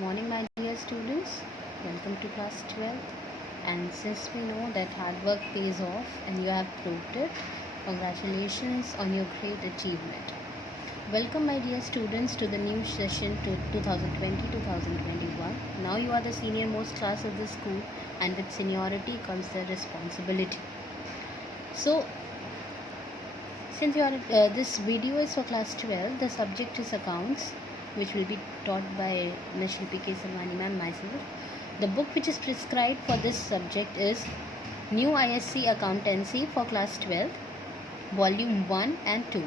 morning, my dear students. Welcome to class 12th. And since we know that hard work pays off and you have proved it, congratulations on your great achievement. Welcome, my dear students, to the new session to 2020-2021. Now you are the senior most class of the school, and with seniority comes the responsibility. So, since you are this video is for class 12, the subject is accounts, which will be taught by Ms. Shilpi K. Salwani ma'am, myself. The book which is prescribed for this subject is New ISC Accountancy for class 12, volume 1 and 2.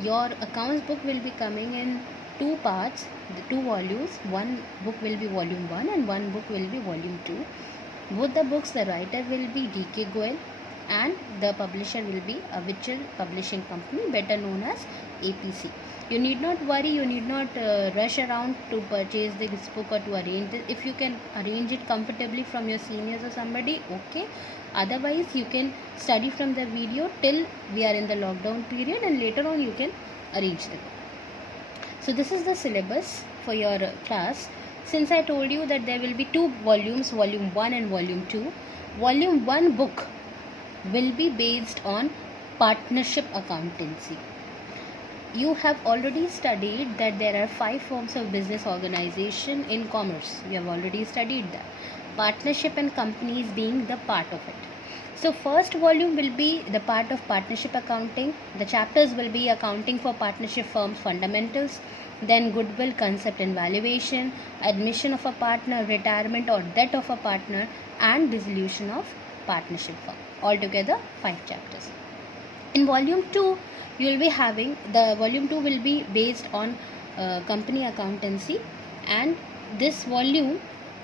Your accounts book will be coming in two parts, the two volumes. One book will be volume 1 and one book will be volume 2. Both the books, the writer will be D.K. Goel and the publisher will be Avichal Publishing Company, better known as APC. You need not worry, you need not rush around to purchase this book or to arrange it. If you can arrange it comfortably from your seniors or somebody, okay. Otherwise, you can study from the video till we are in the lockdown period, and later on you can arrange the book. So this is the syllabus for your class. Since I told you that there will be two volumes, volume 1 and volume 2, volume 1 book will be based on partnership accountancy. You have already studied that there are 5 forms of business organization in commerce. We have already studied that. Partnership and companies being the part of it. So first volume will be the part of partnership accounting. The chapters will be accounting for partnership firms fundamentals, then goodwill concept and valuation, admission of a partner, retirement or death of a partner, and dissolution of partnership firm. Altogether 5 chapters. In volume 2, you will be having the volume 2 will be based on company accountancy, and this volume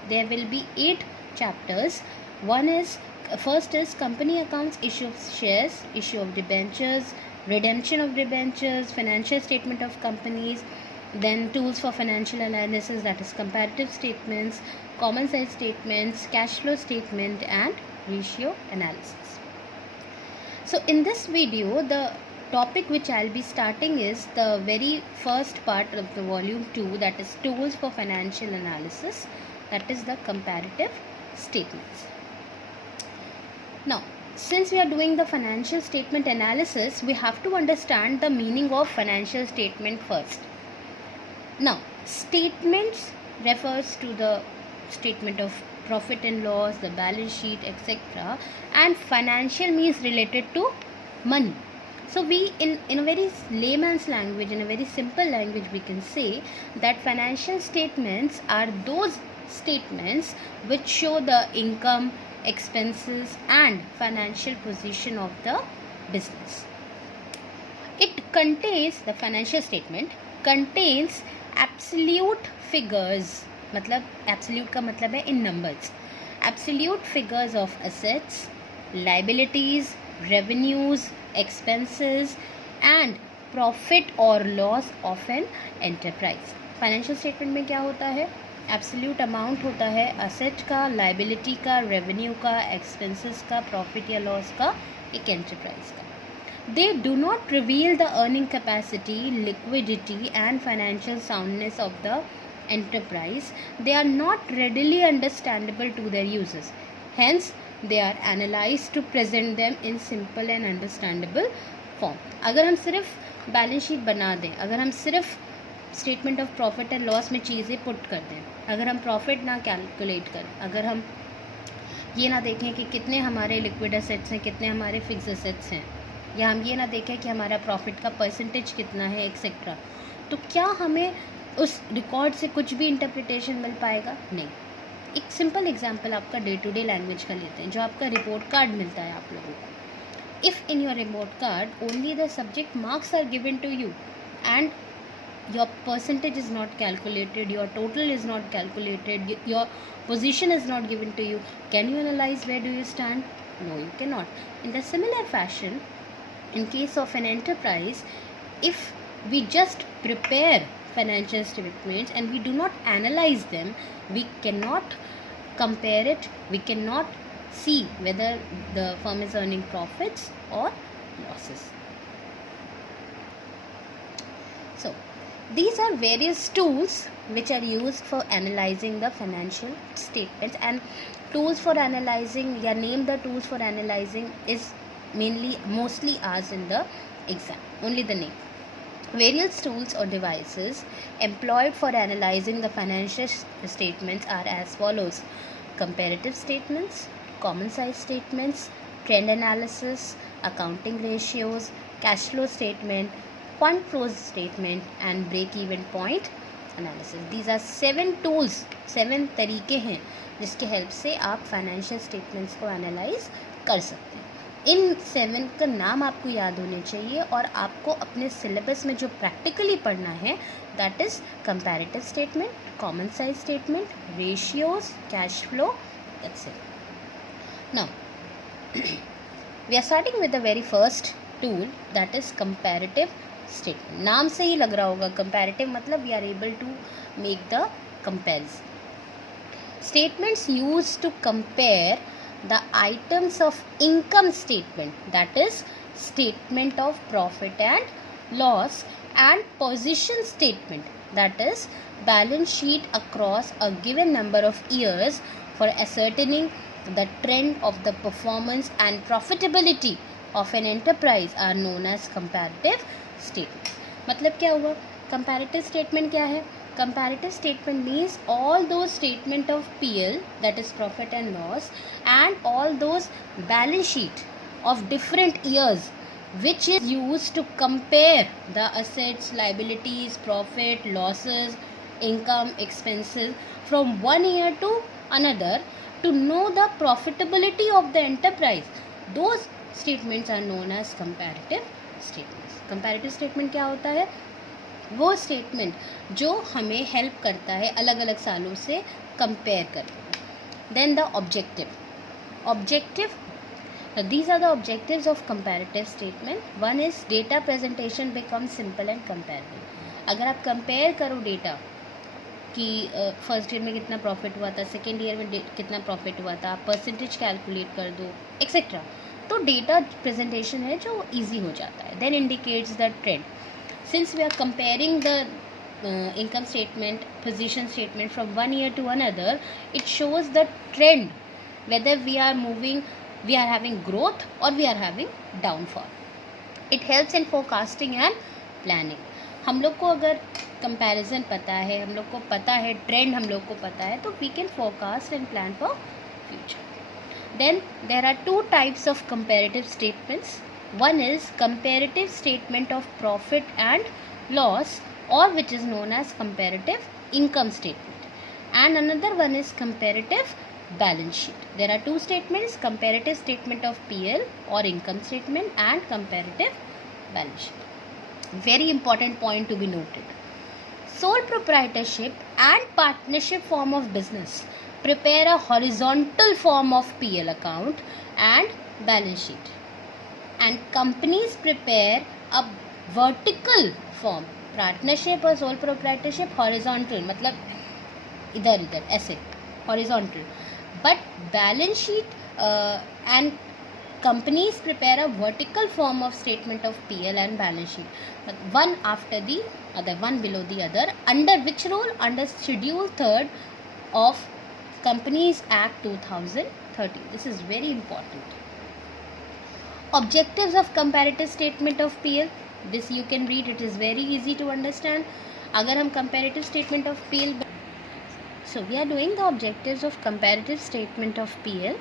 there will be 8 chapters. First is company accounts, issue of shares, issue of debentures, redemption of debentures, financial statement of companies, then tools for financial analysis, that is comparative statements, common size statements, cash flow statement, and ratio analysis. So in this video, the topic which I'll be starting is the very first part of the volume 2, that is tools for financial analysis, that is the comparative statements. Now, since we are doing the financial statement analysis, we have to understand the meaning of financial statement first. Now, statements refers to the statement of profit and loss, the balance sheet, etc. And financial means related to money. So we in a very layman's language, in a very simple language, we can say that financial statements are those statements which show the income, expenses and financial position of the business. The financial statement contains absolute figures, मतलब absolute का मतलब है in numbers, absolute figures of assets, liabilities, revenues, expenses and profit or loss of an enterprise. Financial statement में क्या होता है? Absolute amount होता है असेट का, लाइबिलिटी का, रेवेन्यू का, एक्सपेंसेस का, प्रॉफिट या लॉस का, एक एंटरप्राइज का. They do not reveal the earning capacity, liquidity and financial soundness of the enterprise. They are not readily understandable to their users. Hence, they are analyzed to present them in simple and understandable form. अगर हम सिर्फ balance sheet बना दें, अगर हम सिर्फ statement of profit and loss में चीज़ें पुट कर दें, अगर हम प्रॉफिट ना कैलकुलेट करें, अगर हम ये ना देखें कि कितने हमारे लिक्विड एसेट्स हैं, कितने हमारे फिक्स एसेट्स हैं, या हम ये ना देखें कि हमारा प्रॉफिट का परसेंटेज कितना है एक्सेट्रा, तो क्या हमें उस रिकॉर्ड से कुछ भी इंटरप्रिटेशन मिल पाएगा? नहीं. एक सिंपल एग्जांपल आपका डे टू डे लैंग्वेज का लेते हैं. जो आपका रिपोर्ट कार्ड मिलता है आप लोगों को, if in your report card only the subject marks are given to you and your percentage is not calculated, your total is not calculated, your position is not given to you, can you analyze where do you stand? No, you cannot. In the similar fashion, in case of an enterprise, if we just prepare financial statements and we do not analyze them, we cannot compare it, we cannot see whether the firm is earning profits or losses. So These are various tools which are used for analyzing the financial statements, and tools for analyzing, या name the tools for analyzing is mostly asked in the exam, only the name. Various tools or devices employed for analyzing the financial statements are as follows: comparative statements, common size statements, trend analysis, accounting ratios, cash flow statement, fund flow statement, and break even point analysis. These are 7 tools, 7 तरीके हैं जिसके help से आप financial statements को analyse कर सकते हैं. इन 7 का नाम आपको याद होने चाहिए, और आपको अपने सिलेबस में जो प्रैक्टिकली पढ़ना है that is comparative statement, common size statement, ratios, cash flow, that's it. Now we are starting with the very first tool that is comparative statement. नाम से ही लग रहा होगा कंपैरेटिव मतलब we are able to make the comparison. Statements used to compare the items of income statement, that is statement of profit and loss, and position statement, that is balance sheet across a given number of years for ascertaining the trend of the performance and profitability of an enterprise are known as comparative statement. मतलब क्या हुआ? comparative statement क्या है? Comparative statement means all those statement of PL, that is profit and loss, and all those balance sheet of different years which is used to compare the assets, liabilities, profit, losses, income, expenses from one year to another to know the profitability of the enterprise. Those statements are known as comparative statements. Comparative statement क्या होता है? वो statement जो हमें help करता है अलग अलग सालों से कंपेयर करके. Then the objective. These are the objectives of comparative statement. One is data presentation becomes simple and comparable. अगर आप कंपेयर करो डेटा कि फर्स्ट ईयर में कितना प्रॉफिट हुआ था, सेकेंड ईयर में कितना प्रॉफिट हुआ था, परसेंटेज कैलकुलेट कर दो एक्सेट्रा, तो डेटा प्रेजेंटेशन है जो ईजी हो जाता है. Then indicates the trend. Since we are comparing the income statement, position statement from one year to another, it shows the trend, whether we are having growth or we are having downfall. It helps in forecasting and planning. हम लोग को अगर comparison पता है, हम लोग को पता है trend, हम लोग को पता है, तो we can forecast and plan for future. Then there are 2 types of comparative statements. One is comparative statement of profit and loss, or which is known as comparative income statement, and another one is comparative balance sheet. There are 2 statements: comparative statement of PL or income statement and comparative balance sheet. Very important point to be noted: sole proprietorship and partnership form of business prepare a horizontal form of PL account and balance sheet, and companies prepare a vertical form. Partnership और sole proprietorship horizontal, मतलब इधर इधर ऐसे horizontal, but balance sheet and companies prepare a vertical form of statement of PL and balance sheet, one after the other, one below the other. Under which rule? Under Schedule 3rd of Companies Act 2013. This is very important. Objectives of comparative statement of PL. This you can read. It is very easy to understand. अगर हम comparative statement of PL, so we are doing the objectives of comparative statement of PL.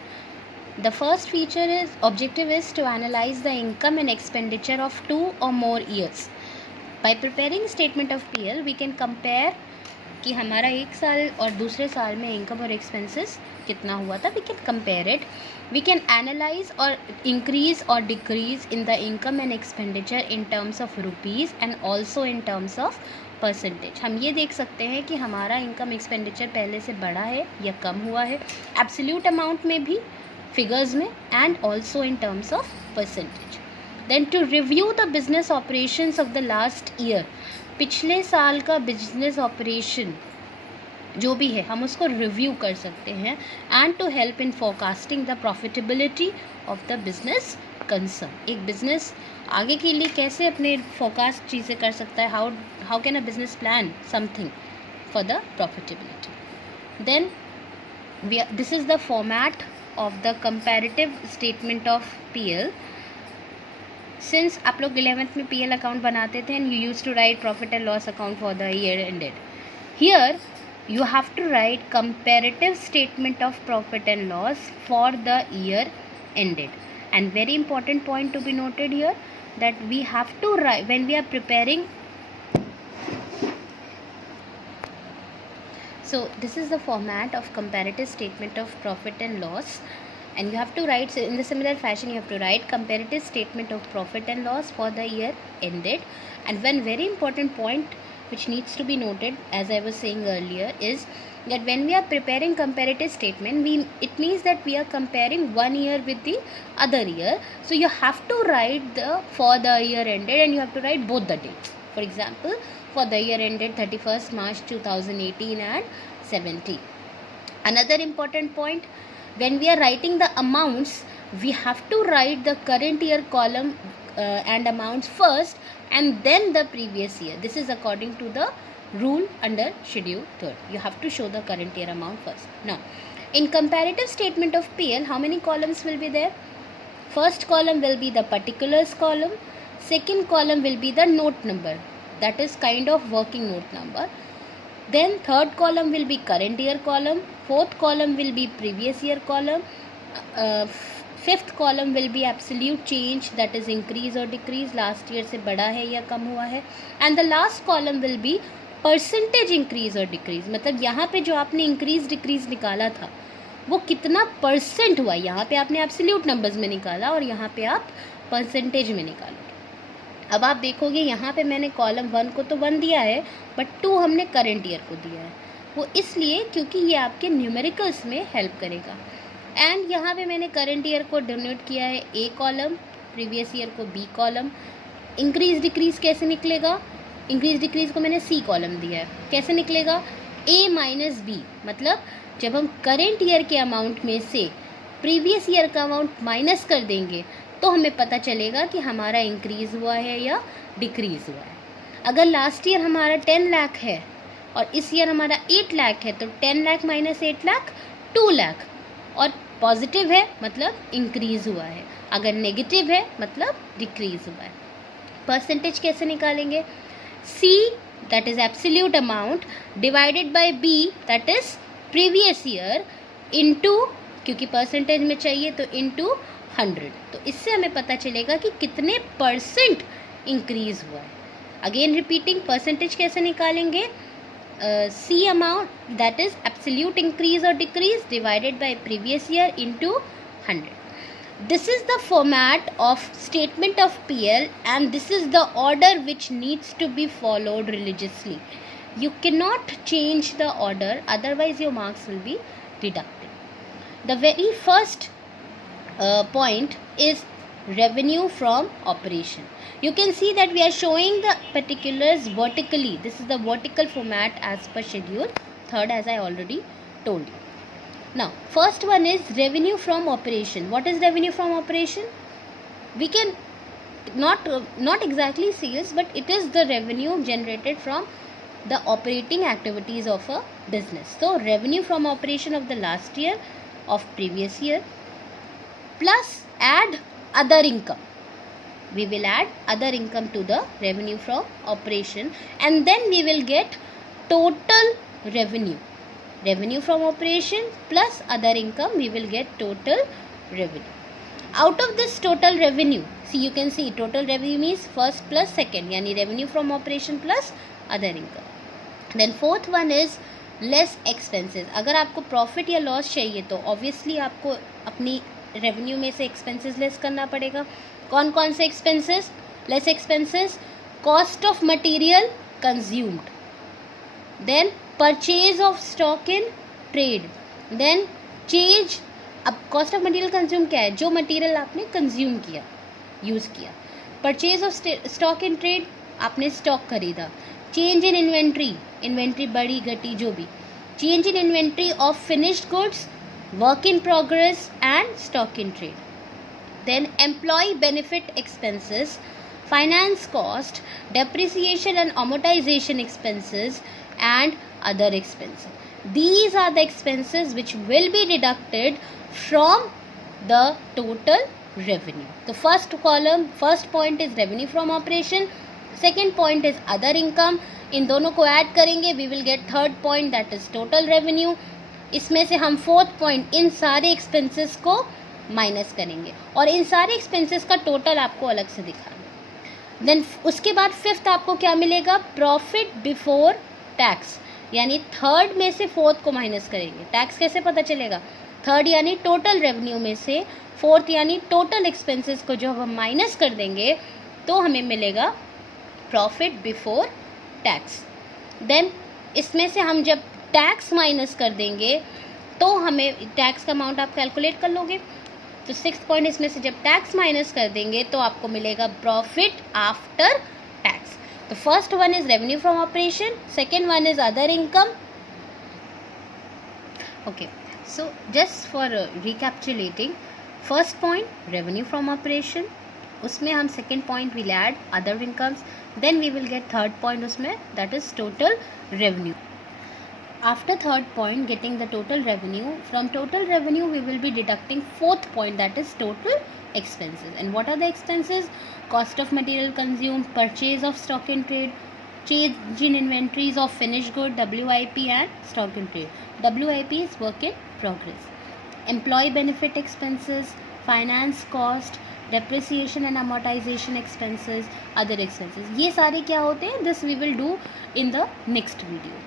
The first feature is objective is to analyze the income and expenditure of 2 or more years. By preparing statement of PL, we can compare कि हमारा एक साल और दूसरे साल में income और expenses कितना हुआ था. We can compare it. We can analyze or increase or decrease in the income and expenditure in terms of rupees and also in terms of percentage. हम ये देख सकते हैं कि हमारा इनकम एक्सपेंडिचर पहले से बढ़ा है या कम हुआ है, एब्सोल्यूट अमाउंट में भी, फिगर्स में, and also in terms of percentage. Then to review the business operations of the last year. पिछले साल का बिजनेस ऑपरेशन जो भी है हम उसको रिव्यू कर सकते हैं. And to help in forecasting the profitability of the business concern. एक बिजनेस आगे के लिए कैसे अपने फोरकास्ट चीज़ें कर सकता है, how can a business plan something for the profitability. Then this is the format of the comparative statement of PL. Since आप लोग 11th में PL अकाउंट बनाते थे and you used to write profit and loss account for the year ended, here you have to write comparative statement of profit and loss for the year ended. And very important point to be noted here, that we have to write when we are preparing. So this is the format of comparative statement of profit and loss, and you have to write in the similar fashion. You have to write comparative statement of profit and loss for the year ended. And one very important point which needs to be noted, as I was saying earlier, is that when we are preparing comparative statement, it means that we are comparing one year with the other year. So you have to write the for the year ended, and you have to write both the dates. For example, for the year ended 31st March 2018 and 17. Another important point, when we are writing the amounts, we have to write the current year column and amounts first, and then the previous year. This is according to the rule under schedule 3rd. You have to show the current year amount first. Now, in comparative statement of PL, how many columns will be there? First column will be the particulars column. Second column will be the note number, that is kind of working note number. Then third column will be current year column. Fourth column will be previous year column. Fifth column will be absolute change, that is increase or decrease, last year से बड़ा है या कम हुआ है. And the last column will be percentage increase or decrease. मतलब यहाँ पे जो आपने increase decrease निकाला था वो कितना परसेंट हुआ, यहाँ पे आपने एब्सोल्यूट नंबर्स में निकाला और यहाँ पे आप परसेंटेज में निकालोगे. अब आप देखोगे यहाँ पे मैंने कॉलम 1 को तो 1 दिया है, बट 2 हमने करंट ईयर को दिया है. वो इसलिए क्योंकि ये आपके न्यूमेरिकल्स में हेल्प करेगा. एंड यहाँ पे मैंने करंट ईयर को डिनोट किया है ए कॉलम, प्रीवियस ईयर को बी कॉलम. इंक्रीज डिक्रीज कैसे निकलेगा? इंक्रीज डिक्रीज को मैंने सी कॉलम दिया है. कैसे निकलेगा? ए माइनस बी. मतलब जब हम करंट ईयर के अमाउंट में से प्रीवियस ईयर का अमाउंट माइनस कर देंगे तो हमें पता चलेगा कि हमारा इंक्रीज़ हुआ है या डिक्रीज़ हुआ है. अगर लास्ट ईयर हमारा 10 लाख है और इस ईयर हमारा 8 लाख है, तो 10 लाख माइनस 8 लाख 2 लाख. और पॉजिटिव है मतलब इंक्रीज़ हुआ है, अगर नेगेटिव है मतलब डिक्रीज़ हुआ है. परसेंटेज कैसे निकालेंगे? C, that is absolute amount, divided by B, that is previous year, into, क्योंकि परसेंटेज में चाहिए तो इनटू 100. तो इससे हमें पता चलेगा कि कितने परसेंट इंक्रीज हुआ है. अगेन रिपीटिंग, परसेंटेज कैसे निकालेंगे? C amount, that is absolute increase और decrease, divided by previous year into 100. This is the format of statement of PL, and this is the order which needs to be followed religiously. You cannot change the order, otherwise your marks will be deducted. The very first point is revenue from operation. You can see that we are showing the particulars vertically. This is the vertical format as per schedule 3rd, as I already told you. Now, first one is revenue from operation. What is revenue from operation? We can not exactly sales, but it is the revenue generated from the operating activities of a business. So revenue from operation of the last year, of previous year, plus add other income. We will add other income to the revenue from operation, and then we will get total revenue. Revenue from operation plus other income, we will get total revenue. Out of this total revenue, see, you can see total revenue means first plus second, यानी revenue from operation plus other income. Then fourth one is less expenses. अगर आपको profit या loss चाहिए तो obviously आपको अपनी revenue में से एक्सपेंसेस लेस करना पड़ेगा. कौन कौन से expenses? Less expenses, cost of material consumed, then purchase of stock in trade, then change. अब कॉस्ट ऑफ मटेरियल कंज्यूम क्या है? जो मटेरियल आपने कंज्यूम किया, यूज़ किया. Purchase of stock in trade, आपने स्टॉक खरीदा. चेंज इन इन्वेंट्री, इन्वेंट्री बढ़ी घटी जो भी. Change in inventory of finished goods, work in progress and stock in trade. Then employee benefit expenses, finance cost, depreciation and amortization expenses, and other expenses. These are the expenses which will be deducted from the total revenue. The first point is revenue from operation, second point is other income. इन दोनों को add करेंगे, we will get third point, that is total revenue. इसमें से हम fourth point in सारे expenses को minus करेंगे और इन सारे एक्सपेंसेस का टोटल आपको अलग से दिखाना. देन उसके बाद फिफ्थ आपको क्या मिलेगा, प्रॉफिट बिफोर टैक्स, यानी थर्ड में से फोर्थ को माइनस करेंगे. टैक्स कैसे पता चलेगा, थर्ड यानी टोटल रेवेन्यू में से फोर्थ यानी टोटल एक्सपेंसेस को जो हम माइनस कर देंगे तो हमें मिलेगा प्रॉफिट बिफोर टैक्स. देन इसमें से हम जब टैक्स माइनस कर देंगे तो हमें टैक्स का अमाउंट आप कैलकुलेट कर लोगे. तो सिक्स्थ पॉइंट, इसमें से जब टैक्स माइनस कर देंगे तो आपको मिलेगा प्रॉफिट आफ्टर टैक्स. तो first one is revenue from operation, second one is other income. Okay, so just for recapitulating, first point revenue from operation, उसमें हम second point will add other incomes, then we will get third point उसमें, that is total revenue. After third point, getting the total revenue, from total revenue we will be deducting fourth point, that is total expenses. And what are the expenses? Cost of material consumed, purchase of stock in trade, change in inventories of finished good, WIP, and stock in trade. WIP is work in progress. Employee benefit expenses, finance cost, depreciation and amortization expenses, other expenses. ये सारे क्या होते हैं? This we will do in the next video.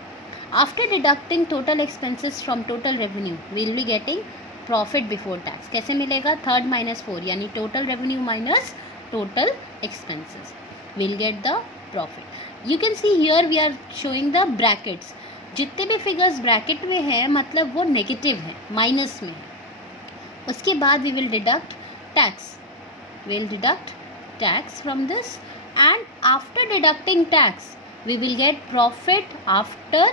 After deducting total expenses from total revenue, we will be getting profit before tax. कैसे मिलेगा, third minus four यानी total revenue minus total expenses, we'll get the profit. You can see here we are showing the brackets. जितने भी figures bracket में हैं मतलब वो negative है, माइनस में है. उसके बाद we will deduct tax. We'll deduct tax from this, and after deducting tax we will get profit after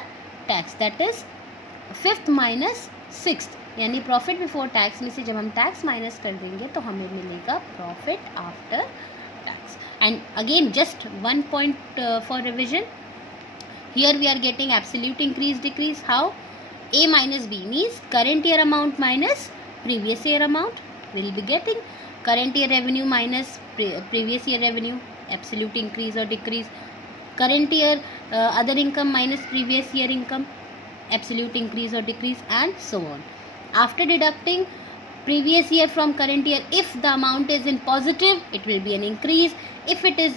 tax, that is fifth minus sixth, यानी प्रॉफिट बिफोर टैक्स में से जब हम टैक्स माइनस कर देंगे तो हमें मिलेगा profit after tax. And again just one point for revision, here we are getting absolute increase decrease. How, a minus b means current year amount minus previous year amount, will be getting current year revenue minus previous year revenue, absolute increase और decrease. Current year other income minus previous year income, absolute increase or decrease, and so on. After deducting previous year from current year, if the amount is in positive it will be an increase, if it is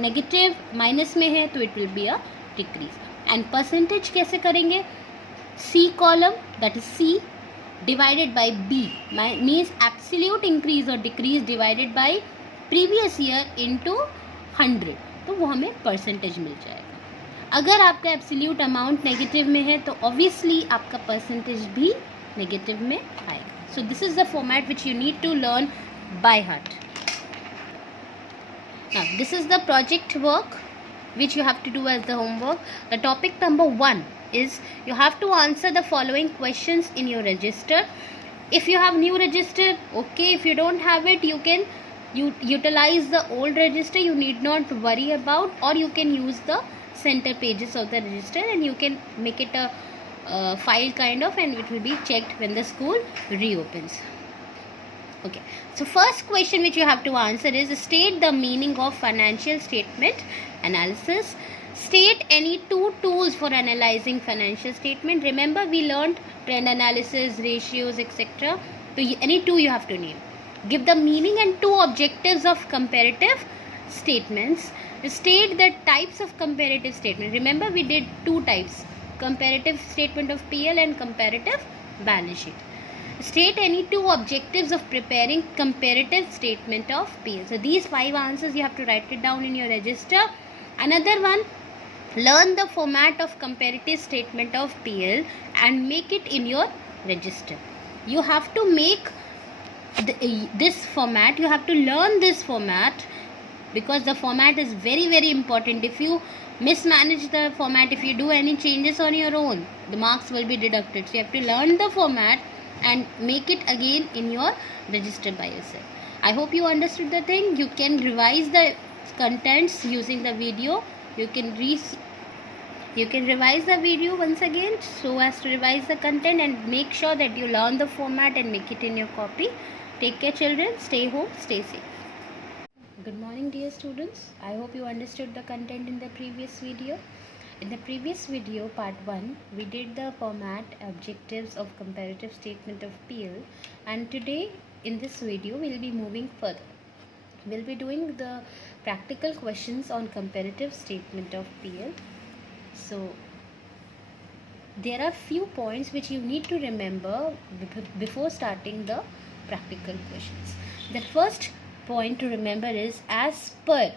negative minus में है तो it will be a decrease. And percentage कैसे करेंगे, C column, that is C divided by B means absolute increase or decrease divided by previous year into 100, तो वो हमें percentage मिल जाएगा. अगर आपका एब्सोल्यूट अमाउंट नेगेटिव में है तो ऑब्वियसली आपका परसेंटेज भी नेगेटिव में आएगा. So this is the format which you need to learn by heart. Now this is the project work which you have to do as the homework. The topic number 1 is you have to answer the following questions in your register. If you have new register, okay. If you don't have it, you can utilize the old register, you need not worry about, or you can use the center pages of the register and you can make it a file kind of, and it will be checked when the school reopens. Okay, so first question which you have to answer is state the meaning of financial statement analysis. State any two tools for analyzing financial statement. Remember we learned trend analysis, ratios, etc. So any two you have to name. Give the meaning and two objectives of comparative statements. State the types of comparative statement. Remember we did two types, comparative statement of PL and comparative balance sheet. State any two objectives of preparing comparative statement of PL. So these 5 answers you have to write it down in your register. Another one, learn the format of comparative statement of PL and make it in your register. You have to make this format, you have to learn this format because the format is very very important. If you mismanage the format, if you do any changes on your own, the marks will be deducted. So you have to learn the format and make it again in your register by yourself. I hope you understood the thing. You can revise the contents using the video. You can revise the video once again so as to revise the content, and make sure that you learn the format and make it in your copy. Take care children, stay home, stay safe. Good morning dear students. I hope you understood the content in the previous video. In the previous video, part 1, we did the format, objectives of comparative statement of PL, and today in this video we will be moving further. We will be doing the practical questions on comparative statement of PL. So there are few points which you need to remember before starting the practical questions. The first point to remember is, as per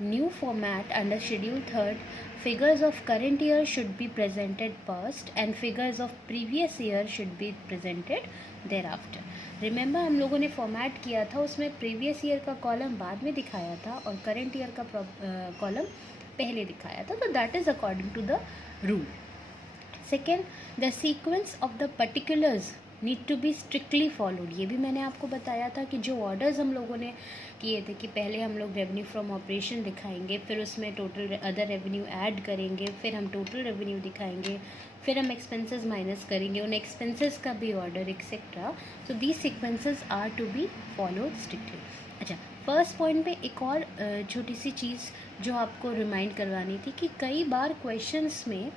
new format under schedule 3rd, figures of current year should be presented first and figures of previous year should be presented thereafter. Remember हम लोगों ने format किया था, उसमें previous year का column बाद में दिखाया था और करंट ईयर का कॉलम पहले दिखाया था. तो that is according to the rule. Second, the sequence of the particulars need to be strictly followed. ये भी मैंने आपको बताया था कि जो ऑर्डर्स हम लोगों ने किए थे कि पहले हम लोग रेवेन्यू फ्रॉम ऑपरेशन दिखाएंगे, फिर उसमें टोटल अदर रेवेन्यू ऐड करेंगे, फिर हम टोटल रेवेन्यू दिखाएंगे, फिर हम एक्सपेंसेस माइनस करेंगे, उन एक्सपेंसेस का भी order etcetera. So these sequences are to be followed strictly. अच्छा, फर्स्ट पॉइंट पे एक और छोटी सी चीज़ जो आपको रिमाइंड करवानी थी कि कई बार क्वेश्चंस में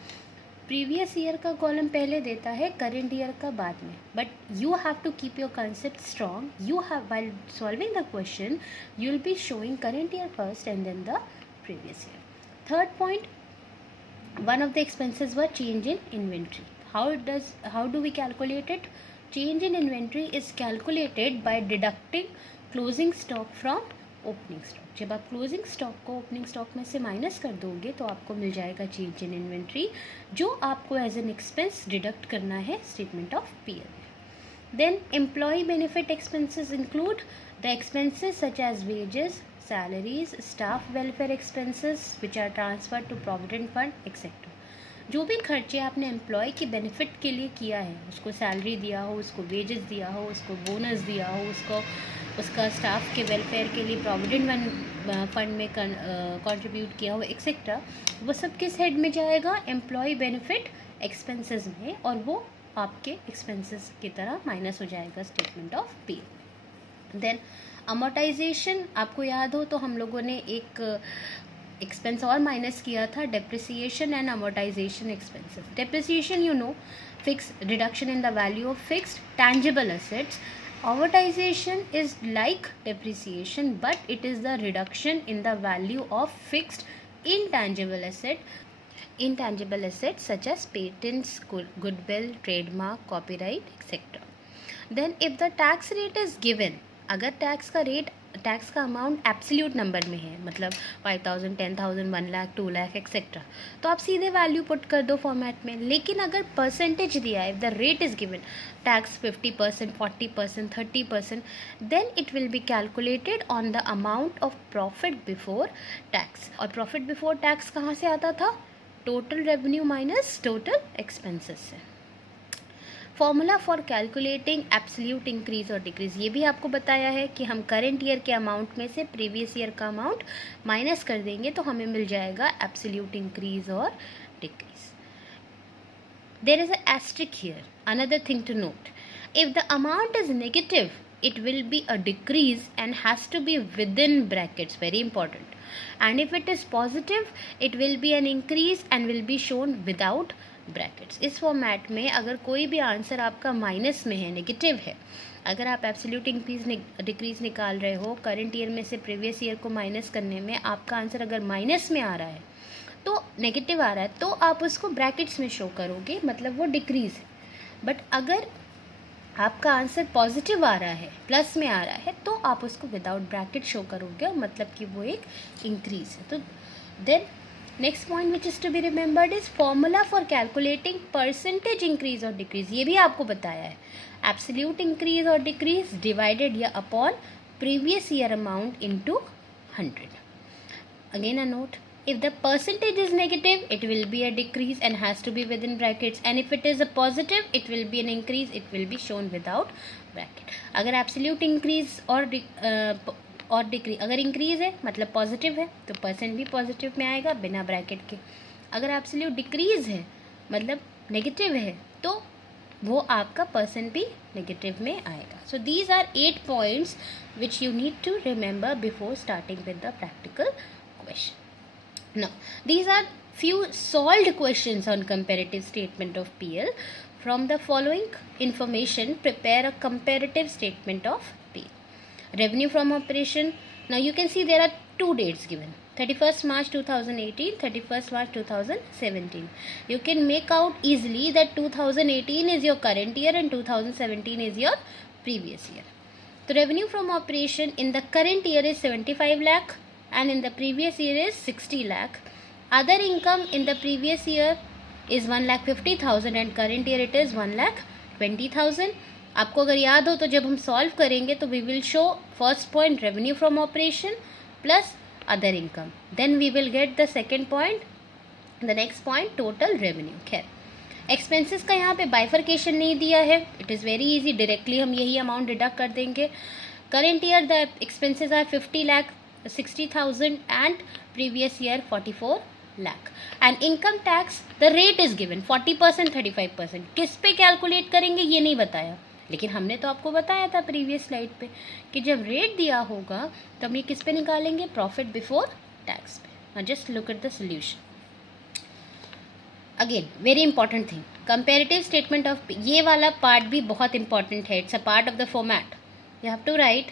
प्रीवियस ईयर का कॉलम पहले देता है, करेंट ईयर का बाद में. But you have to keep your concept strong. You have, while solving the question, you will be showing current year first and then the previous year. Third point, one of the expenses were change in inventory. How do we calculate it? Change in inventory is calculated by deducting closing stock from opening stock. जब आप closing stock को opening stock में से minus कर दोगे तो आपको मिल जाएगा चेंज इन इन्वेंट्री, जो आपको एज एन एक्सपेंस डिडक्ट करना है statement of PL. Then employee benefit expenses include the expenses such as wages, salaries, staff welfare expenses which are transferred to provident fund etc. जो भी खर्चे आपने employ के benefit के लिए किया है, उसको सैलरी दिया हो, उसको वेजेस दिया हो, उसको बोनस दिया हो, उसका स्टाफ के वेलफेयर के लिए प्रोविडेंट फंड में कंट्रीब्यूट किया हो एक्सेट्रा, वो सब किस हेड में जाएगा? एम्प्लॉय बेनिफिट एक्सपेंसेस में, और वो आपके एक्सपेंसेस की तरह माइनस हो जाएगा स्टेटमेंट ऑफ पे. देन अमोर्टाइजेशन, आपको याद हो तो हम लोगों ने एक एक्सपेंस और माइनस किया था, depreciation and amortisation expenses. Depreciation you know, fix reduction in the value of fixed tangible assets. Amortization is like depreciation, but it is the reduction in the value of fixed intangible assets such as patents, goodwill, trademark, copyright, etc. Then if the tax rate is given, अगर tax का amount absolute number में है, मतलब 5,000, 10,000, 1 lakh, 2 lakh etcetera, तो आप सीधे value put कर दो फॉर्मेट में. लेकिन अगर परसेंटेज दिया है, if the rate is given tax 50%, 40%, 30%, then it will be calculated on the amount of profit before tax. और प्रॉफिट बिफोर टैक्स कहाँ से आता था? Total revenue minus total expenses से. Formula for calculating absolute increase और decrease, ये भी आपको बताया है कि हम करेंट ईयर के अमाउंट में से प्रीवियस ईयर का अमाउंट माइनस कर देंगे तो हमें मिल जाएगा एब्सोल्यूट इंक्रीज और decrease. There is a asterisk here, another thing to note. If the amount is negative, it will be a decrease and has to be within brackets, very important. And if it is positive, it will be an increase and will be shown without brackets. इस format में अगर कोई भी answer आपका minus में है, negative है, अगर आप एब्सोल्यूट इंक्रीज डिक्रीज निकाल रहे हो, करंट ईयर में से प्रीवियस ईयर को माइनस करने में आपका आंसर अगर माइनस में आ रहा है, तो नेगेटिव आ रहा है, तो आप उसको ब्रैकेट्स में शो करोगे, मतलब वो डिक्रीज है. बट अगर आपका आंसर पॉजिटिव आ रहा है, प्लस में आ रहा है, तो आप उसको विदाउट ब्रैकेट शो करोगे, मतलब कि वो एक इंक्रीज है. तो then next point which is to be remembered is formula for calculating percentage increase और डिक्रीज. ये भी आपको बताया है, एब्सोल्यूट इंक्रीज और डिक्रीज डिवाइडेड या upon previous year amount into 100. Again a note, if the percentage is negative, it will be a decrease and has to be within brackets, and if it is a positive, it will be an increase, it will be shown without bracket. अगर absolute increase और और decrease, अगर increase है मतलब positive है तो percent भी positive में आएगा बिना ब्रैकेट के। अगर एब्सोल्यूट डिक्रीज है मतलब नेगेटिव है तो वो आपका परसेंट भी नेगेटिव में आएगा। So these are 8 points which you need to remember before starting with the practical question. Now these are few solved questions on comparative statement of PL. From the following information, prepare a comparative statement of PL. Revenue from operation. Now you can see there are two dates given, 31st March 2018, 31st March 2017. You can make out easily that 2018 is your current year and 2017 is your previous year. The revenue from operation in the current year is 75 lakh and in the previous year is 60 lakh. Other income in the previous year is 1,50,000 and current year it is 1,20,000. आपको अगर याद हो तो जब हम solve करेंगे तो we will show first point revenue from operation plus other income, then we will get the second point, the next point total revenue. खैर एक्सपेंसेस का यहाँ पे बाइफर्केशन नहीं दिया है, it is very easy, directly हम यही अमाउंट डिडक्ट कर देंगे। Current year the expenses are 50,60,000 and previous year 44 lakh and income tax the rate is given 40%, 35%। किस पे कैलकुलेट करेंगे ये नहीं बताया, लेकिन हमने तो आपको बताया था प्रीवियस स्लाइड पे कि जब रेट दिया होगा तो हम ये किस पे निकालेंगे, प्रॉफिट बिफोर टैक्स पे। Now just look at the solution. Again very important thing, comparative statement of, ये वाला पार्ट भी बहुत इंपॉर्टेंट है, it's a part of the format. You have to write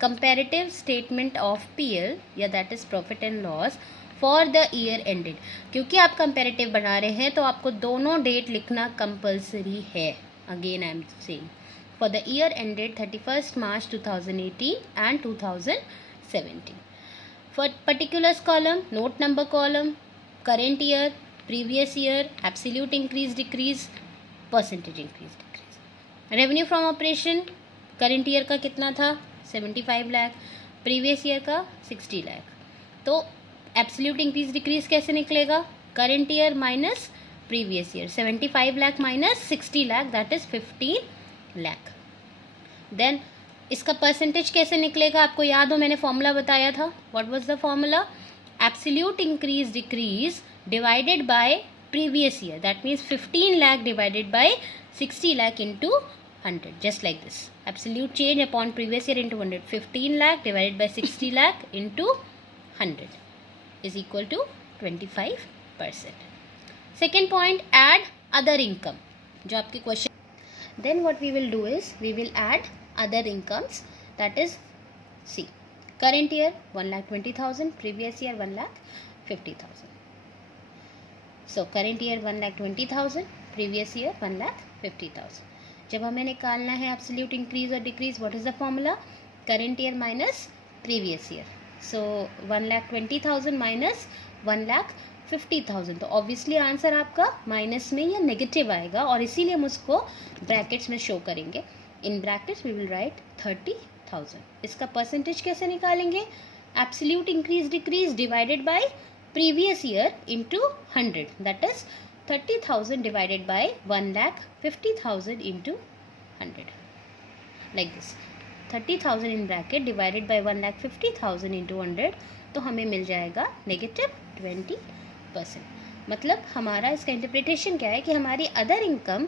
comparative statement of PL या that is profit and loss for the year ended. क्योंकि आप comparative बना रहे हैं तो आपको दोनों डेट लिखना कंपल्सरी है। Again I am saying for the year ended 31st March 2018 and 2017। For particulars column, note number column, current year, previous year, absolute increase decrease, percentage increase decrease. Revenue from operation current year का कितना था 75 lakh, previous year का 60 लाख। तो absolute increase decrease कैसे निकलेगा, current year minus previous year, 75 lakh minus 60 lakh that is 15 lakh. Then इसका percentage कैसे निकलेगा, आपको याद हो मैंने फॉर्मूला बताया था, what was the formula, absolute increase decrease divided by previous year, that means 15 lakh divided by 60 lakh into 100, just like this. Absolute change upon previous year into 100. 15 lakh divided by 60 lakh into 100 is equal to 25%. Second point, add other income. जो आपके question. Then what we will do is we will add other incomes. That is, see, current year 1,20,000, previous year 1,50,000. So current year 1,20,000, previous year 1,50,000. जब हमें निकालना है absolute increase और decrease, what is the formula, current year minus previous year. So 1,20,000 minus 1,50,000, तो obviously answer आपका minus में या negative आएगा और इसीलिए हम उसको ब्रैकेट्स में शो करेंगे। In brackets we will write 30,000। इसका परसेंटेज कैसे निकालेंगे, absolute increase decrease divided by previous year into 100, that is 30,000 divided by 1,50,000 into 100, like this। 30,000 in bracket divided by 1,50,000 into 100, तो हमें मिल जाएगा नेगेटिव 20%। मतलब हमारा इसका इंटरप्रिटेशन क्या है कि हमारी अदर इनकम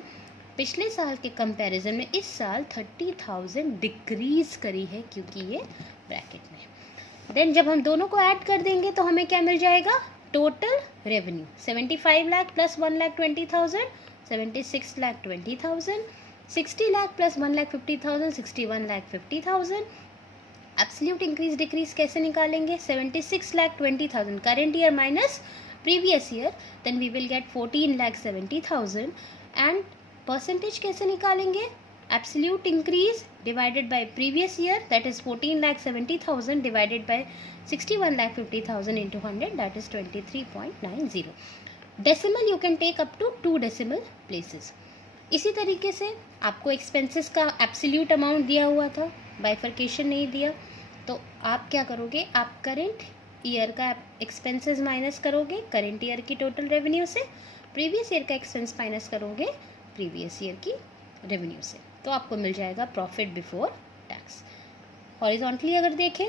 पिछले साल के कंपैरिजन में इस साल 30,000 डिक्रीज करी है क्योंकि ये ब्रैकेट में। देन जब हम दोनों को ऐड कर देंगे तो हमें क्या मिल जाएगा, total revenue 75 lakh plus 1,20,000, 76 lakh 20,000, 60 lakh plus 1,50,000, 61 lakh 50,000। Absolute increase decrease कैसे निकालेंगे, 76 lakh 20,000 current year minus previous year, then we will get 14 lakh 70,000। And percentage कैसे निकालेंगे, absolute increase divided by previous year, that is 14,70,000 divided by 61,50,000 into 100, that is 23.90। decimal you can take up to 2 decimal places। इसी तरीके से आपको expenses का absolute amount दिया हुआ था, बाइफर्केशन नहीं दिया, तो आप क्या करोगे, आप करेंट ईयर का एक्सपेंसेस माइनस करोगे करेंट ईयर की टोटल रेवेन्यू से, प्रीवियस ईयर का एक्सपेंस माइनस करोगे प्रीवियस ईयर की रेवेन्यू से, तो आपको मिल जाएगा प्रॉफिट बिफोर टैक्स। हॉरिजॉन्टली अगर देखें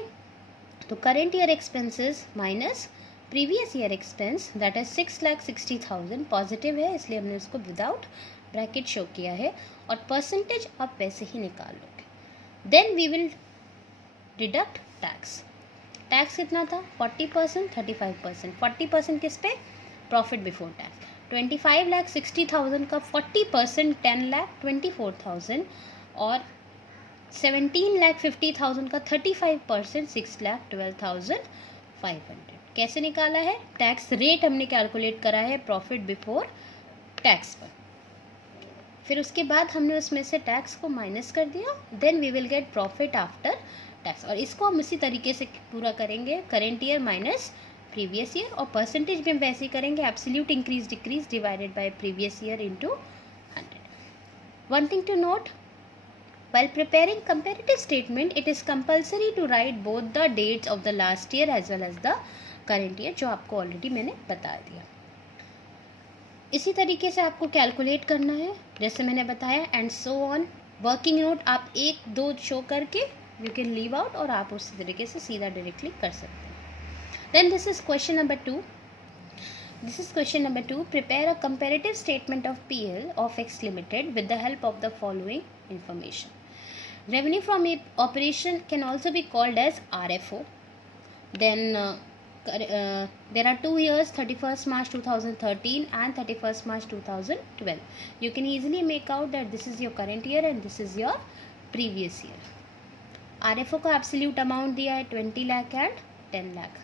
तो current year expenses minus previous year expense that is 6,60,000 positive है, इसलिए हमने उसको विदाउट ब्रैकेट शो किया है, और परसेंटेज आप वैसे ही निकाल लोगे। Then we will deduct tax. Tax कितना था 40%, 35%। 40% किस पे, प्रॉफिट बिफोर टैक्स। 25,60,000 का 40% 10,24,000 और 17,50,000 का 35% 6,12,500। कैसे निकाला है, टैक्स रेट हमने कैलकुलेट करा है प्रॉफिट बिफोर टैक्स पर, फिर उसके बाद हमने उसमें से टैक्स को माइनस कर दिया, then we will get profit after tax. और इसको हम इसी तरीके से पूरा करेंगे, current year minus previous year, और परसेंटेज भी हम वैसे ही करेंगे, absolute increase decrease divided by previous year into 100। One thing to note, while preparing comparative statement it is compulsory to write both the dates of the last year as well as the current year, जो आपको already मैंने बता दिया। इसी तरीके से आपको calculate करना है जैसे मैंने बताया, and so on. Working note आप एक दो शो करके यू कैन लीव आउट, और आप उसी तरीके से सीधा डायरेक्टली कर सकते हैं। Then this is question number 2। This is question number 2. Prepare a comparative statement of PL of X Limited with the help of the following information. Revenue from operation can also be called as RFO. Then there are 2 years, 31st March 2013 and 31st March 2012. You can easily make out that this is your current year and this is your previous year. RFO का absolute amount दिया है 20 lakh and 10 lakh.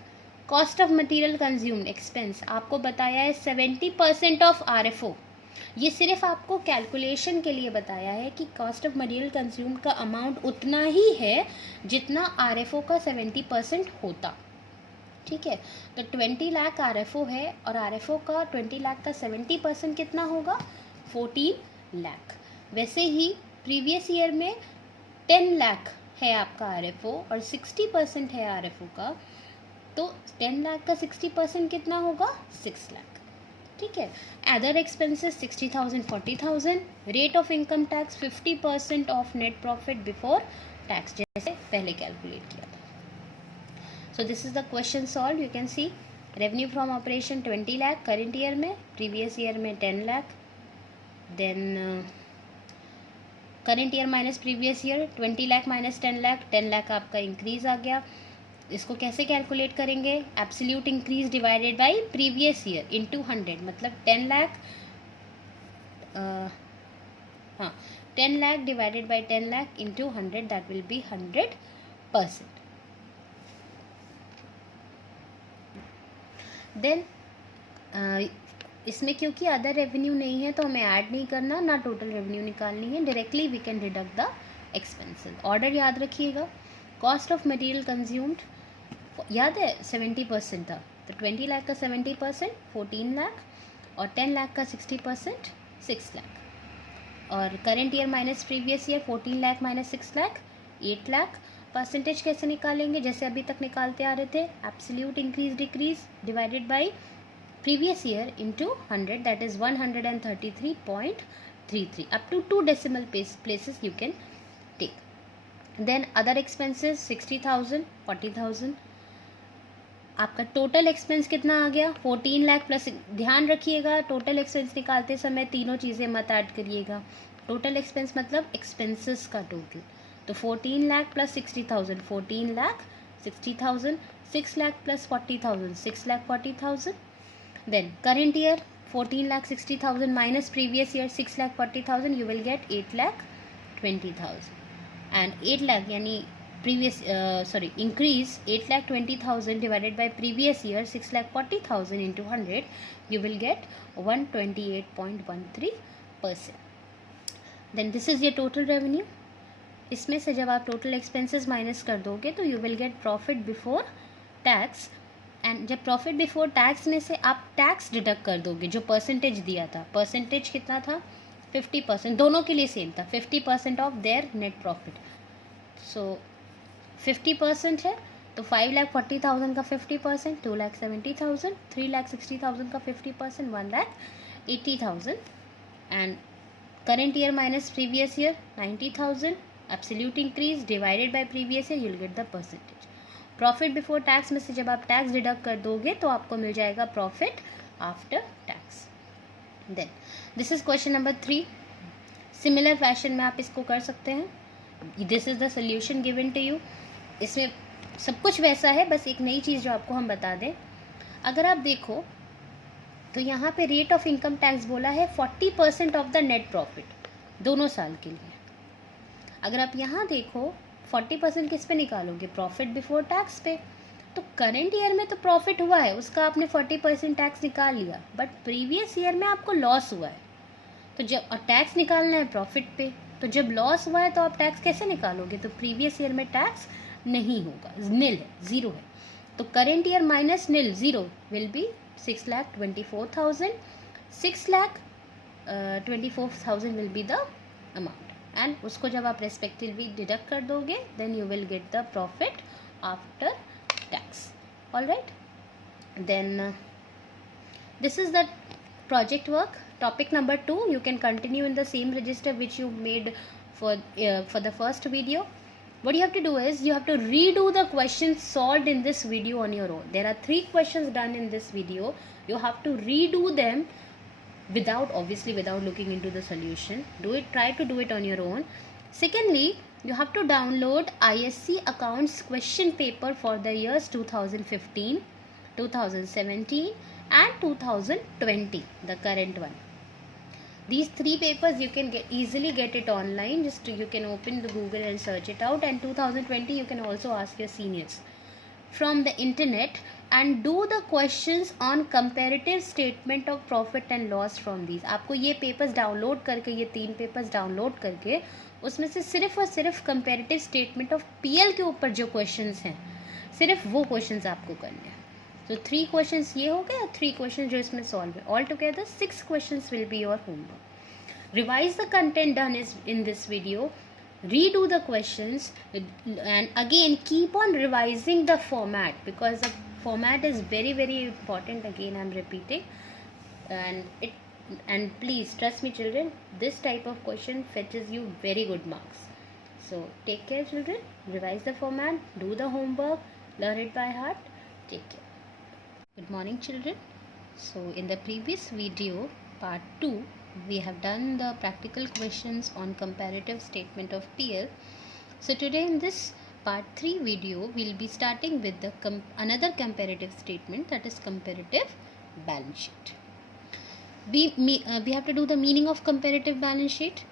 Cost of material consumed expense आपको बताया है 70% of RFO। ये सिर्फ आपको calculation के लिए बताया है कि कॉस्ट ऑफ मटेरियल कंज्यूम्ड का अमाउंट उतना ही है जितना RFO का 70% होता। ठीक है, तो 20 लाख RFO है और RFO का 20 लाख का 70% कितना होगा 14 लाख। वैसे ही प्रीवियस ईयर में 10 लाख है आपका RFO और 60% है RFO का, तो 10 लाख का 60% कितना होगा 6 लाख। ठीक है, other expenses 60,000 40,000, rate of income tax 50% of net profit before tax, जैसे पहले कैलकुलेट किया था। So this is the question solve. You can see revenue from operation 20 lakh current year में, प्रीवियस ईयर में 10 lakh, then current year minus previous year 20 lakh minus 10 lakh, 10 lakh आपका increase आ गया। इसको कैसे कैलकुलेट करेंगे, absolute increase divided by previous year into 100, मतलब 10 lakh 10 lakh divided by 10 lakh into 100, that will be 100%। देन इसमें क्योंकि अदर रेवेन्यू नहीं है तो हमें ऐड नहीं करना, ना टोटल रेवेन्यू निकालनी है, directly we can deduct the expenses. Order याद रखिएगा, कॉस्ट ऑफ मटेरियल कंज्यूम्ड याद है 70% था, तो 20 लाख का 70% 14 लाख और 10 लाख का 60% 6 लाख, और current year minus previous year 14 lakh minus 6 lakh 8 lakh. Percentage कैसे निकालेंगे, जैसे अभी तक निकालते आ रहे थे, absolute increase decrease divided by previous year into 100, that is 133.33, up to 2 decimal places you can take. Then other expenses 60,000 40,000। आपका टोटल एक्सपेंस कितना आ गया 14 लाख प्लस, ध्यान रखिएगा टोटल एक्सपेंस निकालते समय तीनों चीज़ें मत ऐड करिएगा। टोटल एक्सपेंस मतलब एक्सपेंसेस का टोटल, तो 14 lakh plus 60,000 14 lakh 60,000, 6 lakh plus 40,000 6 lakh 40,000। Then current year 14 lakh 60,000 minus previous year 6 lakh 40,000, you will get 8 lakh 20,000, and 8 lakh यानी previous increase 8,20,000 divided by previous year 6,40,000 into 100, you will get 128.13%. then this is your total revenue। इसमें से जब आप total expenses minus कर दोगे तो you will get profit before tax, and जब profit before tax में से आप टैक्स डिडक्ट कर दोगे जो परसेंटेज दिया था, परसेंटेज कितना था 50%, दोनों के लिए सेम था 50% ऑफ देयर नेट प्रॉफिट। सो 50% है तो 5,40,000 का 50%, 2,70,000, 3,60,000 का 50%, 1,80,000, and current year minus previous year 90,000, absolute increase divided by previous year, you'll get the percentage। Profit before tax में से जब आप टैक्स डिडक्ट कर दोगे तो आपको मिल जाएगा profit after tax. Then this is question number 3. Similar fashion में आप इसको कर सकते हैं. This is the solution given to you. इसमें सब कुछ वैसा है, बस एक नई चीज़ जो आपको हम बता दें. अगर आप देखो तो यहाँ पे रेट ऑफ इनकम टैक्स बोला है 40% ऑफ द नेट प्रॉफिट दोनों साल के लिए. अगर आप यहाँ देखो 40% किस पे निकालोगे, प्रॉफिट बिफोर टैक्स पे. तो करेंट ईयर में तो प्रॉफिट हुआ है, उसका आपने 40% टैक्स निकाल लिया, बट प्रीवियस ईयर में आपको लॉस हुआ है. तो जब टैक्स निकालना है प्रॉफिट पे, तो जब लॉस हुआ है तो आप टैक्स कैसे निकालोगे? तो प्रीवियस ईयर में टैक्स नहीं होगा, निल है, ज़ीरो है. तो current year minus nil, zero will be 6,24,000. 6,24,000 will be the amount, and उसको जब आप रेस्पेक्टिवली डिडक्ट कर दोगे then you will get the profit after tax. All right, then this is the project work. Topic number 2, you can continue in the same register which you made for the first video. What you have to do is you have to redo the questions solved in this video on your own. There are 3 questions done in this video. You have to redo them without looking into the solution. Try to do it on your own. Secondly, you have to download ISC accounts question paper for the years 2015, 2017 and 2020, the current one. These 3 papers you can easily get it online. Just you can open the Google and search it out. And 2020 you can also ask your seniors from the internet and do the questions on comparative statement of profit and loss from these. आपको ये papers download करके, ये 3 papers download करके उसमें से सिर्फ और सिर्फ comparative statement of PL के ऊपर जो questions हैं, सिर्फ वो questions आपको करने हैं. तो 3 questions ये हो गए और 3 questions जो इसमें solve है. All together 6 questions will be your homework. Revise the content done in this video. Redo the questions and again keep on revising the format, because the format is very very important. Again I'm repeating, and please trust me children, this type of question fetches you very good marks. So take care children, revise the format, do the homework, learn it by heart. Take care. Good morning children. So in the previous video part 2 we have done the practical questions on comparative statement of PL. So today in this part 3 video we'll be starting with the another comparative statement, that is comparative balance sheet. We have to do the meaning of comparative balance sheet.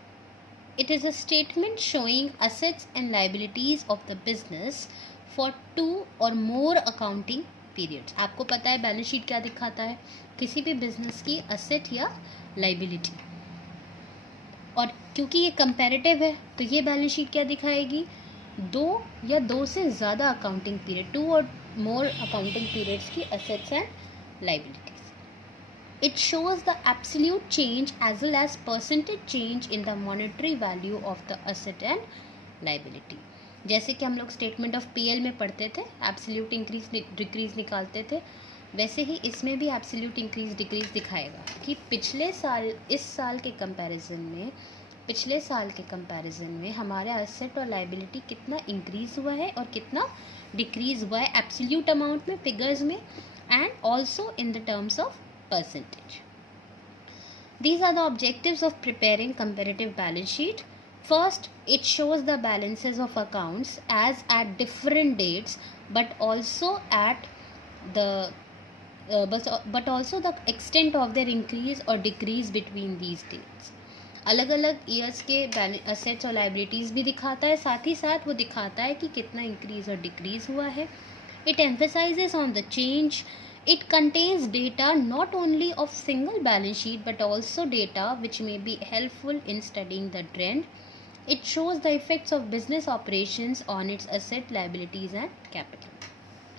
It is a statement showing assets and liabilities of the business for 2 or more accounting periods. आपको पता है balance sheet क्या दिखाता है? किसी भी business की asset या लाइबिलिटी. और क्योंकि ये कंपैरेटिव है तो ये बैलेंस शीट क्या दिखाएगी? 2 या 2 से ज़्यादा अकाउंटिंग पीरियड, 2 और मोर अकाउंटिंग पीरियड्स की assets and liabilities. It shows the absolute change as well as percentage change in the monetary value of the asset and liability. जैसे कि हम लोग स्टेटमेंट ऑफ पीएल में पढ़ते थे, एब्सोल्यूट इंक्रीज डिक्रीज निकालते थे, वैसे ही इसमें भी एब्सोल्यूट इंक्रीज डिक्रीज दिखाएगा कि पिछले साल इस साल के कंपैरिजन में, पिछले साल के कंपैरिजन में हमारा एसेट और लाइबिलिटी कितना इंक्रीज हुआ है और कितना डिक्रीज हुआ है एब्सोल्यूट अमाउंट में, फिगर्स में, and also in the terms of percentage. These are the objectives of preparing comparative balance sheet. First, it shows the balances of accounts as at different dates, but also also the extent of their increase or decrease between these dates. अलग अलग years के assets और liabilities भी दिखाता है, साथ ही साथ वो दिखाता है कि कितना इंक्रीज और डिक्रीज हुआ है. It emphasizes on the change. It contains data not only of single balance sheet but also data which may be helpful in studying the trend. It shows the effects of business operations on its asset, liabilities and capital.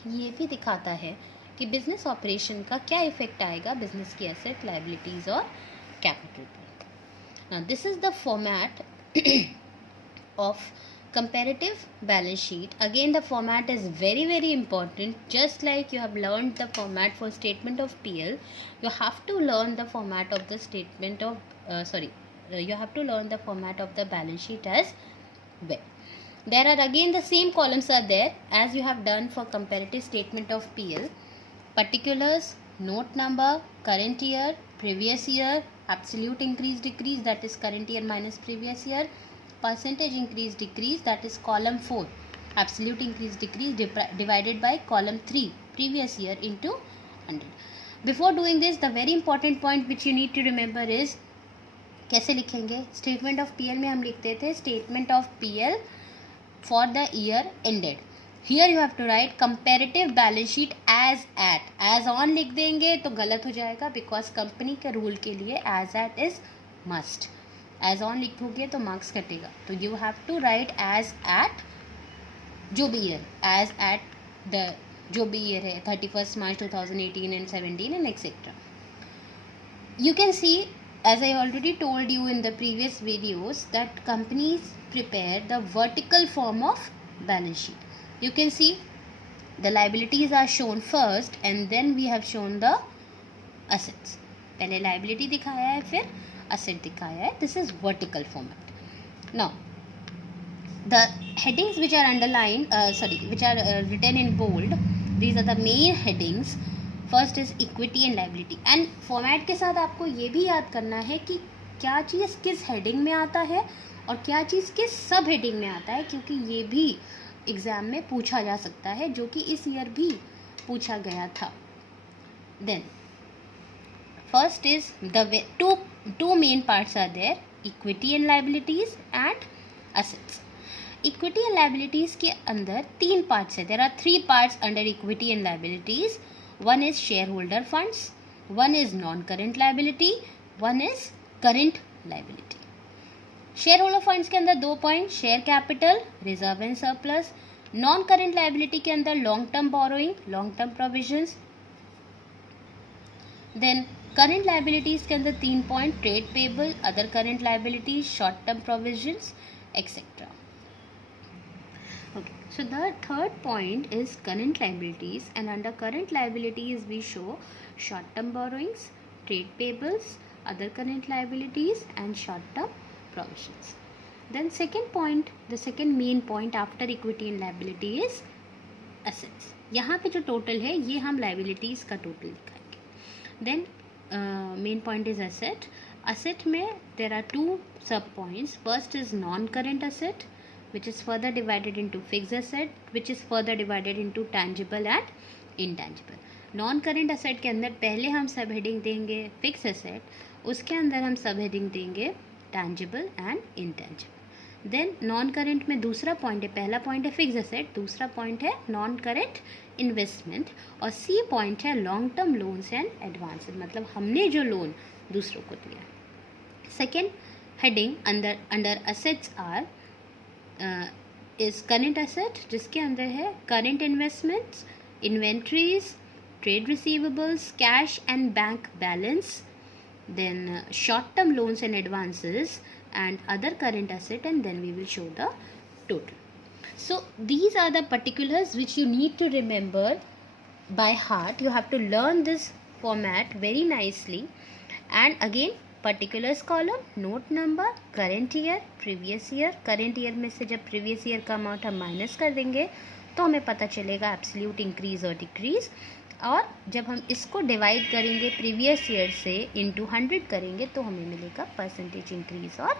ये भी दिखाता है कि business operation का क्या effect आएगा business की asset, liabilities और कैपिटल पर. Now this is the format of comparative balance sheet. Again the format is very very important. Just like you have learned the format for statement of PL, you have to learn the format of the statement of you have to learn the format of the balance sheet as well. There are again the same columns are there as you have done for comparative statement of PL. Particulars, note number, current year, previous year, absolute increase decrease, that is current year minus previous year, percentage increase decrease, that is column 4, absolute increase decrease divided by column 3, previous year into 100. Before doing this, the very important point which you need to remember is कैसे लिखेंगे. Statement of PL में हम लिखते थे statement of PL for the year ended. Here you have to write comparative balance sheet as at. As on लिख देंगे तो गलत हो जाएगा, बिकॉज कंपनी के रूल के लिए as at is must. As on लिखोगे तो मार्क्स कटेगा, तो you have to write as at जो भी ईयर, एज एट द जो भी ईयर है 31 मार्च 2018 and 17 and etc. You can see, as I already told you in the previous videos, that companies prepare the vertical form of balance sheet. You can see the liabilities are shown first and then we have shown the assets. पहले liability दिखाया है फिर asset दिखाया है. This is vertical format. Now the headings which are underlined, which are written in bold, these are the main headings. First is equity and liability. And format के साथ आपको ये भी याद करना है कि क्या चीज़ किस हेडिंग में आता है और क्या चीज़ किस सब हेडिंग में आता है, क्योंकि ये भी एग्ज़ाम में पूछा जा सकता है, जो कि इस ईयर भी पूछा गया था. Then first is the two main parts are there, equity and liabilities and assets. Equity and liabilities के अंदर 3 पार्ट्स है. There are 3 parts under equity and liabilities. One is shareholder funds, one is non-current liability, one is current liability. Shareholder funds के अंदर 2 point, share capital, reserve and surplus. Non current liability के अंदर long term borrowing, long term provisions. Then current liabilities के अंदर 3 point, trade payable, other current liabilities, short term provisions etcetera. Okay, so the third point is current liabilities, and under current liabilities we show short term borrowings, trade payables, other current liabilities and short term provisions. Then second point, the second main point after equity and liability is assets. यहाँ पे जो total है ये हम liabilities का total दिखाएंगे. Then main point is asset. Asset में there are 2 sub points. First is non-current asset, which is further divided into fixed asset, which is further divided into tangible and intangible. Non current asset के अंदर पहले हम सब heading देंगे fix asset, उसके अंदर हम सब हेडिंग देंगे tangible and intangible. Then non current में दूसरा पॉइंट है, पहला पॉइंट है फिक्स असेट, दूसरा पॉइंट है नॉन करेंट इन्वेस्टमेंट, और सी पॉइंट है long term loans and advances, मतलब हमने जो लोन दूसरों को दिया. Second heading under assets are is current asset, जिसके अंदर है current investments, inventories, trade receivables, cash and bank balance, then short term loans and advances and other current asset, and then we will show the total. So these are the particulars which you need to remember by heart. You have to learn this format very nicely. And again, particulars column, note number, current year, previous year. current year में से जब previous year का amount हम minus कर देंगे तो हमें पता चलेगा absolute increase और decrease. और जब हम इसको डिवाइड करेंगे प्रीवियस ईयर से इंटू 100 करेंगे तो हमें मिलेगा परसेंटेज इंक्रीज और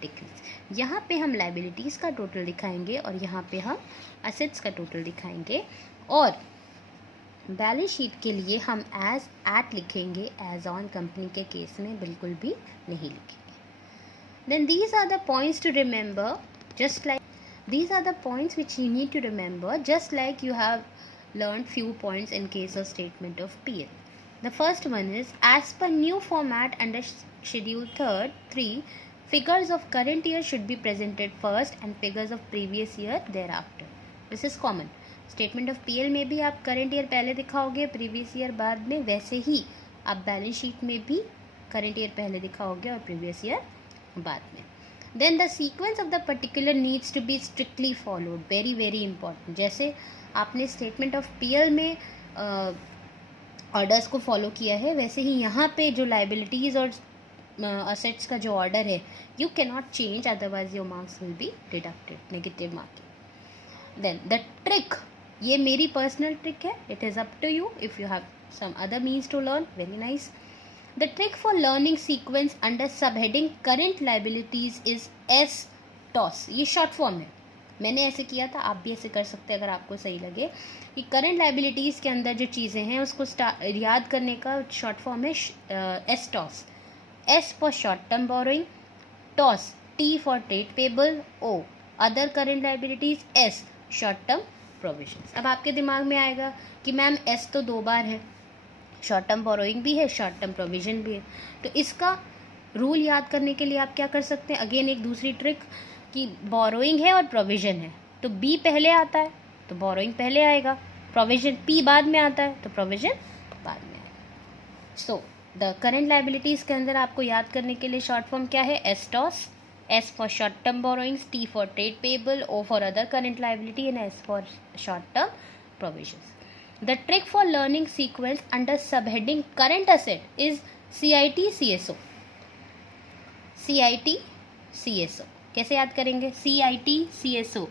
डिक्रीज. यहाँ पे हम लाइबिलिटीज़ का टोटल दिखाएंगे और यहाँ पे हम असेट्स का टोटल दिखाएंगे. और बैलेंस शीट के लिए हम एज एट लिखेंगे, एज ऑन कंपनी के केस में बिल्कुल भी नहीं लिखेंगे. Then these are the points to remember, just like these are the points which you need to remember, just like you have learned few points in case of statement of PL. The first one is, as per new format under schedule 3, figures of current year should be presented first and figures of previous year thereafter. This is common. Statement of PL में भी आप current year पहले दिखाओगे, previous year बाद में, वैसे ही आप balance sheet में भी current year पहले दिखाओगे और previous year बाद में. Then the sequence of the particular needs to be strictly followed. Very very important. जैसे आपने स्टेटमेंट ऑफ PL में ऑर्डर्स को फॉलो किया है, वैसे ही यहाँ पे जो लाइबिलिटीज़ और असेट्स का जो ऑर्डर है you can not change, otherwise your marks will be deducted, negative marking. Then the trick, ये मेरी पर्सनल ट्रिक है, it is up to you. If you have some other means to learn, very nice. The trick for learning sequence under sub heading current liabilities is S toss. ये short form है, मैंने ऐसे किया था, आप भी ऐसे कर सकते हैं अगर आपको सही लगे. कि करंट लाइबिलिटीज़ के अंदर जो चीज़ें हैं उसको याद करने का शॉर्ट फॉर्म है S toss. S for short term borrowing, toss T for trade payable, O other current liabilities, S short term provisions. अब आपके दिमाग में आएगा कि मैम एस तो 2 बार है, शॉर्ट टर्म बोरोइंग भी है, शॉर्ट टर्म प्रोविजन भी है. तो इसका रूल याद करने के लिए आप क्या कर सकते हैं, अगेन एक दूसरी ट्रिक कि बोरोइंग है और प्रोविजन है तो बी पहले आता है तो बोरोइंग पहले आएगा, प्रोविजन पी बाद में आता है तो प्रोविजन बाद में आएगा. सो द करेंट लाइबिलिटीज़ के अंदर आपको याद करने के लिए शॉर्ट फॉर्म क्या है, S toss. S for short term borrowings, T for trade payable, O for other current liability and S for short term provisions. The trick for learning sequence under subheading current asset is CIT CSO. CIT CSO कैसे याद करेंगे, CIT CSO.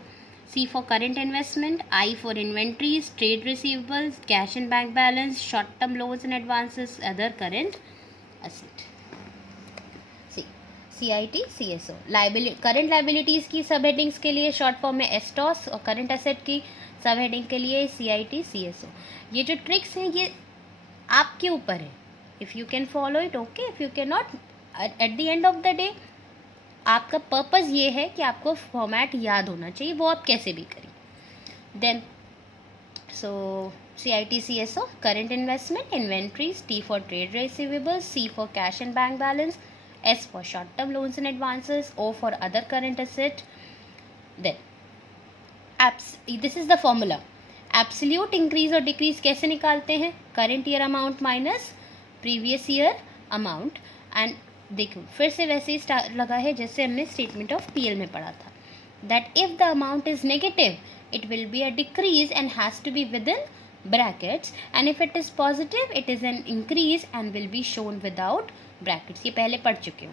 C for current investment, I for inventories, trade receivables, cash and bank balance, short term loans and advances, other current asset. C CIT CSO. Current liabilities की सब headings के लिए short form में एस्टॉस और current asset की सब heading के लिए CIT CSO. ये जो ट्रिक्स हैं ये आपके ऊपर है, if you can follow it okay, if you can not, at the end of the day आपका पर्पज़ ये है कि आपको फॉर्मेट याद होना चाहिए, वो आप कैसे भी करिए. Then so CIT CSO, current investment, inventories, T for trade receivables, C for cash and bank balance, S for short term loans and advances, O for other current asset. Then this is the formula. Absolute increase और decrease कैसे निकालते हैं, current year amount minus previous year amount. And देखो फिर से वैसे ही लगा है जैसे हमने स्टेटमेंट ऑफ PL में पढ़ा था, that if the amount is negative it will be a decrease and has to be within brackets, and if it is positive it is an increase and will be shown without brackets. ये पहले पढ़ चुके हो.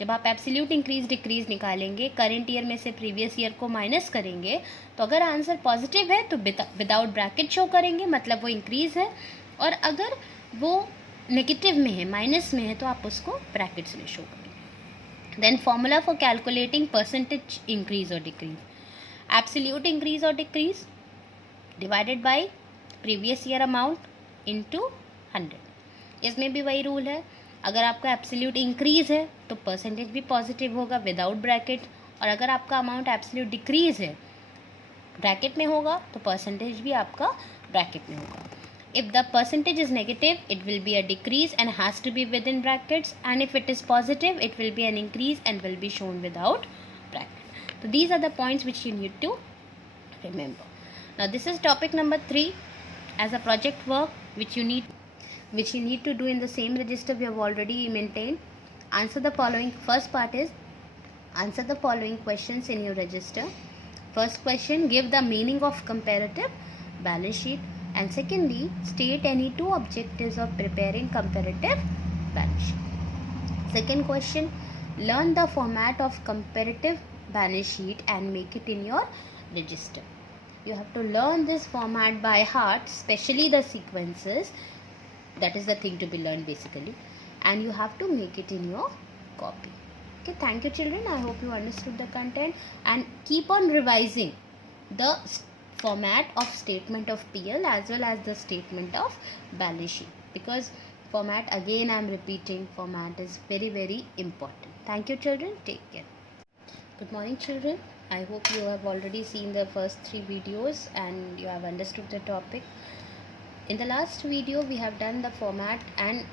जब आप absolute increase decrease निकालेंगे, current year में से प्रीवियस ईयर को माइनस करेंगे, तो अगर आंसर पॉजिटिव है तो विदाउट ब्रैकेट शो करेंगे, मतलब वो इंक्रीज है, और अगर वो नेगेटिव में है, माइनस में है, तो आप उसको ब्रैकेट्स में शो करेंगे. Then formula for calculating percentage increase और डिक्रीज, एब्सोल्यूट इंक्रीज और decrease divided by previous year amount into 100. इसमें भी वही रूल है, अगर आपका एब्सोल्यूट इंक्रीज है तो परसेंटेज भी पॉजिटिव होगा विदाउट ब्रैकेट, और अगर आपका अमाउंट एब्सोल्यूट डिक्रीज है ब्रैकेट में होगा तो परसेंटेज भी आपका ब्रैकेट में होगा. If the percentage is negative, it will be a decrease and has to be within brackets, and if it is positive, it will be an increase and will be shown without bracket. So these are the points which you need to remember. Now this is topic number 3 as a project work which you need to do in the same register we have already maintained. Answer the following. First part is answer the following questions in your register. First question, give the meaning of comparative balance sheet. And secondly, state any 2 objectives of preparing comparative balance sheet. Second question, learn the format of comparative balance sheet and make it in your register. You have to learn this format by heart, especially the sequences. That is the thing to be learned basically, and you have to make it in your copy. Okay, thank you children. I hope you understood the content, and keep on revising the format of statement of PL as well as the statement of balance sheet, because format, again I am repeating, format is very very important. Thank you children, take care. Good morning children. I hope you have already seen the first 3 videos and you have understood the topic. In the last video we have done the format and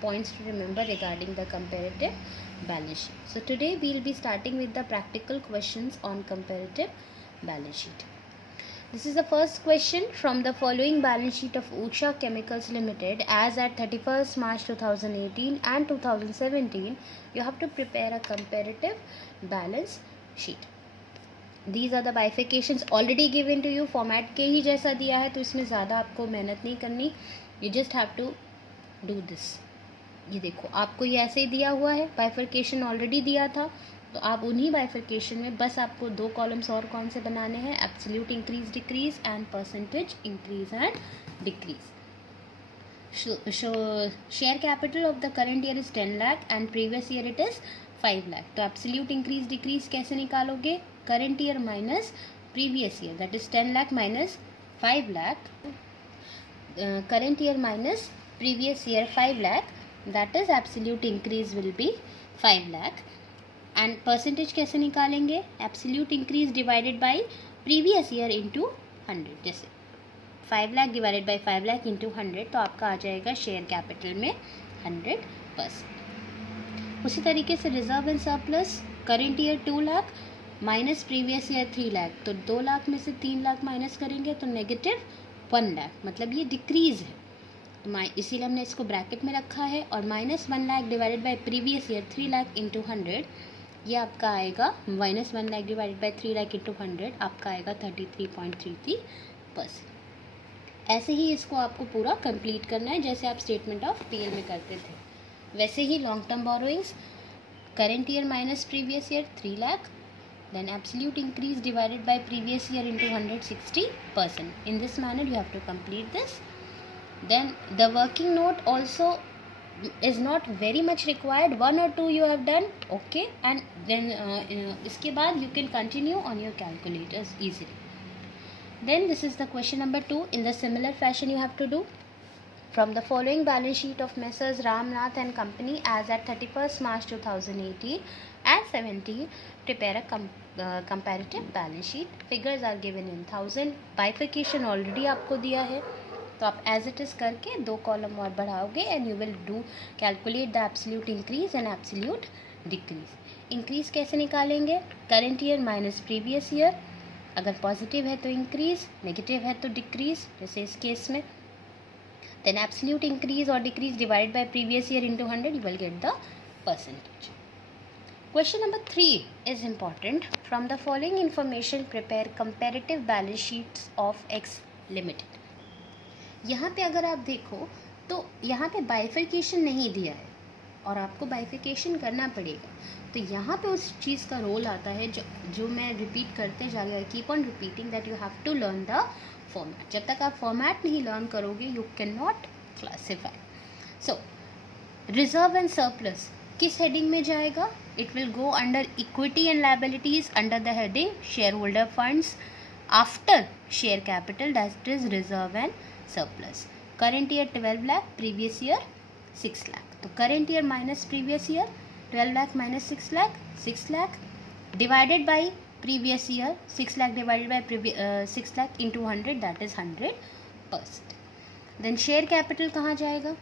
points to remember regarding the comparative balance sheet. So today we will be starting with the practical questions on comparative balance sheet. This is the first question. From the following balance sheet of Usha Chemicals Limited as at 31st March 2018 and 2017, you have to prepare a comparative balance sheet. These are the bifurcations already given to you. Format के ही जैसा दिया है तो इसमें ज़्यादा आपको मेहनत नहीं करनी. You just have to do this. ये देखो आपको ये ऐसे ही दिया हुआ है, बाइफर्केशन ऑलरेडी दिया था, तो आप उन्हीं बाइफर्केशन में बस आपको 2 कॉलम्स और कौन से बनाने हैं, absolute increase decrease and percentage increase and decrease. Share capital of the current year is 10 lakh and previous year it is 5 lakh. तो एब्सोल्यूट इंक्रीज डिक्रीज कैसे निकालोगे, current year minus previous year, that is 10 lakh minus 5 lakh, current year minus previous year 5 lakh, that is absolute increase will be 5 lakh. and percentage कैसे निकालेंगे, absolute increase divided by previous year into 100. जैसे 5 lakh divided by 5 lakh into 100, तो आपका आ जाएगा share capital में 100%. उसी तरीके से reserve and surplus, current year 2 lakh minus previous year 3 lakh, तो 2 लाख में से 3 लाख माइनस करेंगे तो नेगेटिव 1 लाख, मतलब ये डिक्रीज है, इसीलिए हमने इसको ब्रैकेट में रखा है. और minus 1 lakh divided by previous year 3 lakh into 100, ये आपका आएगा minus 1 lakh divided by 3 lakh into 100, आपका आएगा 33.33%. ऐसे ही इसको आपको पूरा कंप्लीट करना है जैसे आप स्टेटमेंट ऑफ पीएल में करते थे. वैसे ही long term borrowings, current year minus previous year 3 lakh, then absolute increase divided by previous year into 160%. In this manner you have to complete this. Then the working note also is not very much required, 1 or 2 you have done, okay, and then iske baad you can continue on your calculators easily. Then this is the question number 2. In the similar fashion you have to do. From the following balance sheet of Messrs. Ramnath and Company as at 31st March 2018 and 17, prepare a comparative balance sheet. Figures are given in 1000. Bifurcation already आपको दिया है, तो आप as it is करके 2 column और बढ़ाओगे and you will do calculate the absolute increase and absolute decrease. Increase कैसे निकालेंगे, current year minus previous year, अगर पॉजिटिव है तो इंक्रीज, नेगेटिव है तो डिक्रीज, जैसे इस केस में. Then absolute increase or decrease divided by previous year into 100, you will get the percentage. Question number 3 is important. From the following information, prepare comparative balance sheets of X Limited. यहाँ पे अगर आप देखो तो यहाँ पे bifurcation नहीं दिया है और आपको बाइफर्केशन करना पड़ेगा, तो यहाँ पे उस चीज़ का रोल आता है जो मैं रिपीट करते जा रहा हूँ, keep on repeating that you have to learn the format. जब तक आप फॉर्मेट नहीं लर्न करोगे you can not classify. So reserve and surplus किस हेडिंग में जाएगा, it will go under equity and liabilities under the heading share holder funds after share capital, that is reserve and surplus. Current year 12 lakh, previous year 6 lakh, तो current year minus previous year 12 lakh minus 6 lakh, 6 lakh divided by previous year 6 lakh divided by 6 lakh into 100, that is 100%. then share capital कहाँ जाएगा,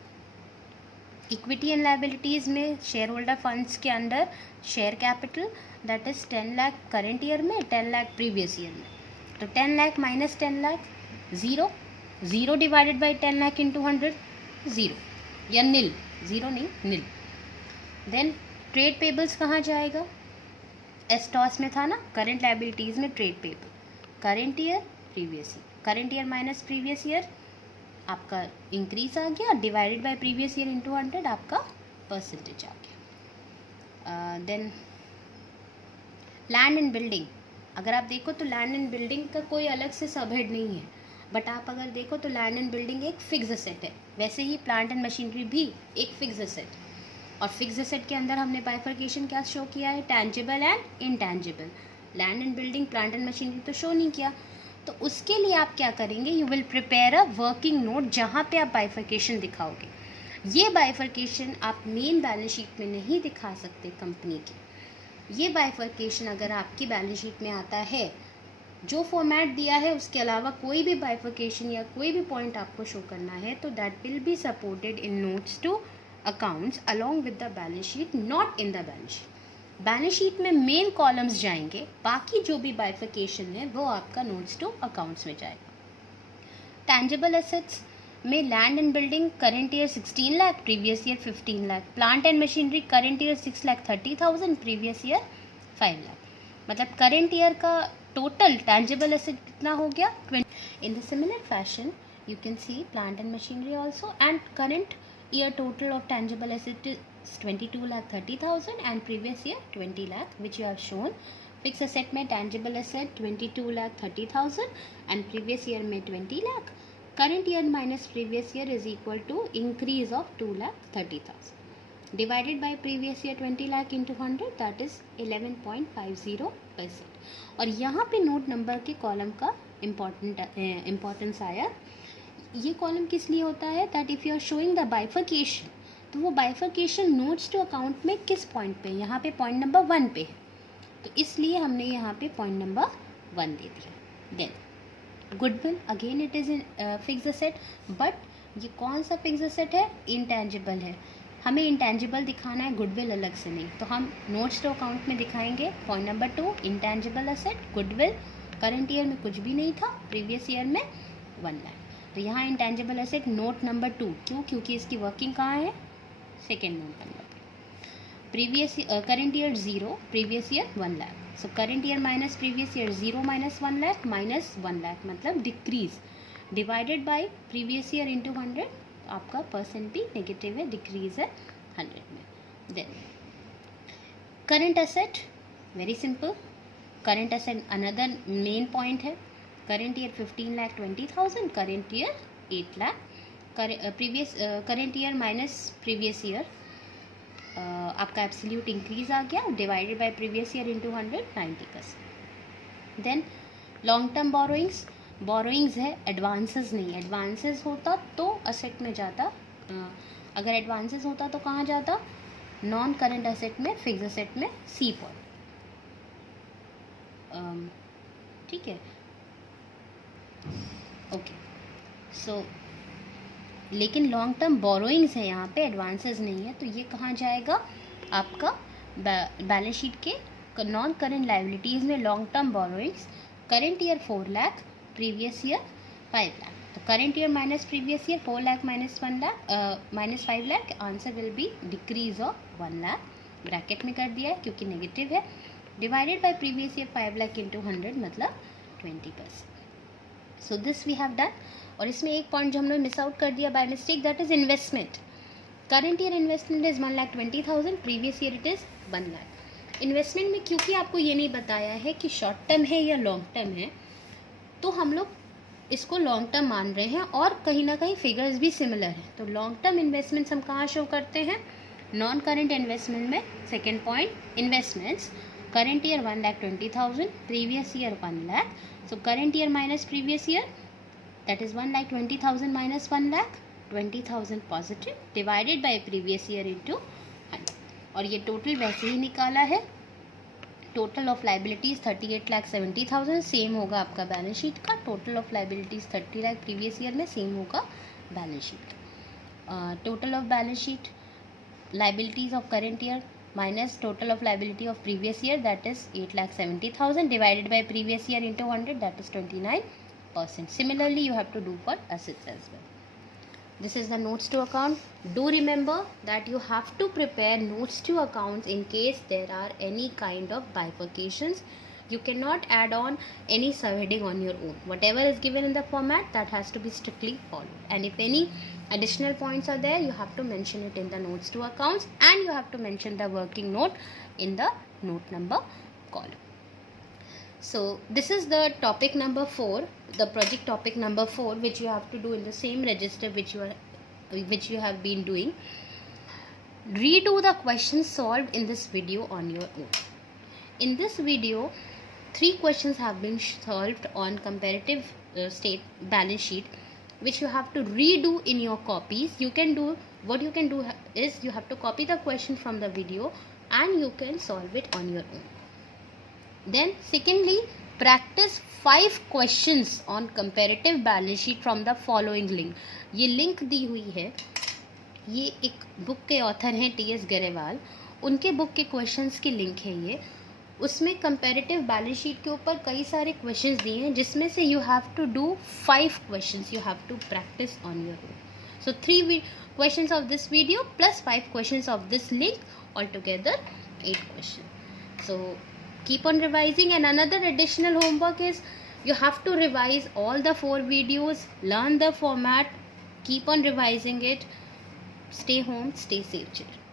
equity and liabilities में share holder funds के under share capital, that is 10 lakh current year में, 10 lakh previous year में, तो 10 lakh minus 10 lakh 0, 0 divided by 10 lakh into 100, 0 या नील, 0 नहीं नील. Then trade payables कहाँ जाएगा, एस्टॉस में था ना, करंट लाइबिलिटीज़ में trade payable, current year previous year, current year minus previous year, आपका इंक्रीज आ गया, divided by previous year into 100, आपका परसेंटेज आ गया. देन लैंड एंड बिल्डिंग, अगर आप देखो तो लैंड एंड बिल्डिंग का कोई अलग से सब हेड नहीं है, बट आप अगर देखो तो लैंड एंड बिल्डिंग एक फिक्स एसेट है, वैसे ही प्लांट एंड मशीनरी भी एक फिक्स एसेट. और फिक्स एसेट के अंदर हमने बाइफर्केशन क्या शो किया है, tangible and intangible. Land and building, plant and machinery तो शो नहीं किया, तो उसके लिए आप क्या करेंगे, you will prepare a working note जहाँ पे आप बाइफर्केशन दिखाओगे. ये बाइफर्केशन आप मेन बैलेंस शीट में नहीं दिखा सकते कंपनी की. ये बाइफर्केशन अगर आपकी बैलेंस शीट में आता है, जो फॉर्मेट दिया है उसके अलावा कोई भी बाइफर्केशन या कोई भी पॉइंट आपको शो करना है, तो that will be supported in notes to accounts along with the balance sheet, not in the balance sheet. Balance sheet में मेन कॉलम्स जाएंगे, बाकी जो भी बाइफर्केशन है वो आपका नोट्स टू अकाउंट्स में जाएगा. टैंजिबल एसेट्स में land and building current year 16 lakh, previous year 15 lakh. Plant and machinery current year 6,30,000, previous year 5 lakh. मतलब करेंट ईयर का टोटल टैंजिबल एसेट कितना हो गया, 20. In the similar fashion you can see plant and machinery also, and current Year total of tangible asset is 22,30,000 and previous year 20 lakh, which you have shown. Fixed asset में tangible asset 22,30,000 and previous year में 20 lakh. Current year minus previous year is equal to increase of 2,30,000 divided by previous year 20 lakh into 100, that is 11.50%. और यहाँ पे note number के column का importance आया. ये column किस लिए होता है? That if you are showing the bifurcation, तो वो बाइफर्केशन नोट्स टू अकाउंट में किस पॉइंट पे? यहाँ पे पॉइंट नंबर 1 पे है, तो इसलिए हमने यहाँ पे पॉइंट नंबर 1 दे दिया. Then goodwill, again it is fix asset, but ये कौन सा फिक्स असेट है? इंटेंजिबल है. हमें इंटेंजिबल दिखाना है, गुडविल अलग से नहीं, तो हम नोट्स टू अकाउंट में दिखाएंगे. Point number 2, intangible asset goodwill, current year में कुछ भी नहीं था, प्रीवियस ईयर में 1 लाख. तो यहाँ इंटेंजिबल एसेट नोट नंबर 2, क्यों? क्योंकि इसकी वर्किंग कहाँ है? सेकेंड नोट नंबर पे. Previous current year 0, previous year 1 lakh. So current year minus previous year 0 minus 1 lakh minus 1 lakh मतलब decrease, divided by previous year into 100. आपका परसेंट भी नेगेटिव है, डिक्रीज है 100 में. Then current asset, very simple. Current asset another main point है. Current year 15,20,000, current year 8 lakh. Previous current year minus previous year, आपका absolute increase आ गया, divided by previous year into 100, 90%. Then long term borrowings, borrowings है, advances नहीं. Advances होता तो asset में जाता, अगर एडवांसेस होता तो कहाँ जाता? नॉन करंट असेट में, फिक्स असेट में, सी पॉइंट. ठीक है, ओके. सो लेकिन लॉन्ग टर्म बोरोइंग्स है, यहाँ पे एडवांसेस नहीं है, तो ये कहाँ जाएगा? आपका बैलेंस शीट के नॉन करंट लाइबिलिटीज़ में long term borrowings. Current year 4 lakh, previous year 5 lakh. तो current year minus previous year 4 lakh minus 1 lakh minus 5 lakh, answer will be decrease of 1 lakh. Bracket में कर दिया है क्योंकि नेगेटिव है. Divided by previous year 5 lakh into 100 मतलब 20%. So this we have done. और इसमें एक पॉइंट जो हम लोग मिस आउट कर दिया by mistake, that is investment. Current year investment is 1,20,000, previous year it is 1 lakh. Investment में क्योंकि आपको ये नहीं बताया है कि शॉर्ट टर्म है या लॉन्ग टर्म है, तो हम लोग इसको लॉन्ग टर्म मान रहे हैं और कहीं ना कहीं फिगर्स भी सिमिलर है. तो लॉन्ग टर्म इन्वेस्टमेंट्स हम कहाँ शो करते हैं? नॉन करंट इन्वेस्टमेंट में. Second point, investments. Current year 1,20,000, previous year 1 lakh. So current year minus previous year, that is 1,20,000 minus 1 lakh, 20,000 positive, divided by previous year into 100. और ये total वैसे ही निकाला है. टोटल ऑफ लाइबिलिटीज़ 38,70,000 सेम होगा आपका balance sheet का. Total of liabilities 30 lakh previous year में same होगा बैलेंस शीट का. Total of balance sheet liabilities of current year minus total of liability of previous year, that is 8,70,000 divided by previous year into 100, that is 29%. Similarly, you have to do for assets as well. This is the notes to account. Do remember that you have to prepare notes to accounts in case there are any kind of bifurcations. You cannot add on any subheading on your own. Whatever is given in the format, that has to be strictly followed. And if any additional points are there, you have to mention it in the notes to accounts, and you have to mention the working note in the note number column. So this is the topic number 4, the project topic number 4, which you have to do in the same register which you have been doing. Redo the questions solved in this video on your own. In this video, 3 questions have been solved on comparative state balance sheet, which you have to redo in your copies. What you can do is you have to copy the question from the video and you can solve it on your own. Then secondly, practice 5 questions on comparative balance sheet from the following link. ये link दी हुई है, ये एक book के author हैं TS Grewal, उनके book के questions की लिंक है ये. उसमें कंपैरेटिव बैलेंस शीट के ऊपर कई सारे क्वेश्चंस दिए हैं, जिसमें से you have to do 5 questions. You have to practice on your own. So 3 questions of this video plus 5 questions of this link, altogether 8 questions. So keep on revising. And another additional homework is you have to revise all the 4 videos, learn the format, keep on revising it. Stay home, stay safe, children.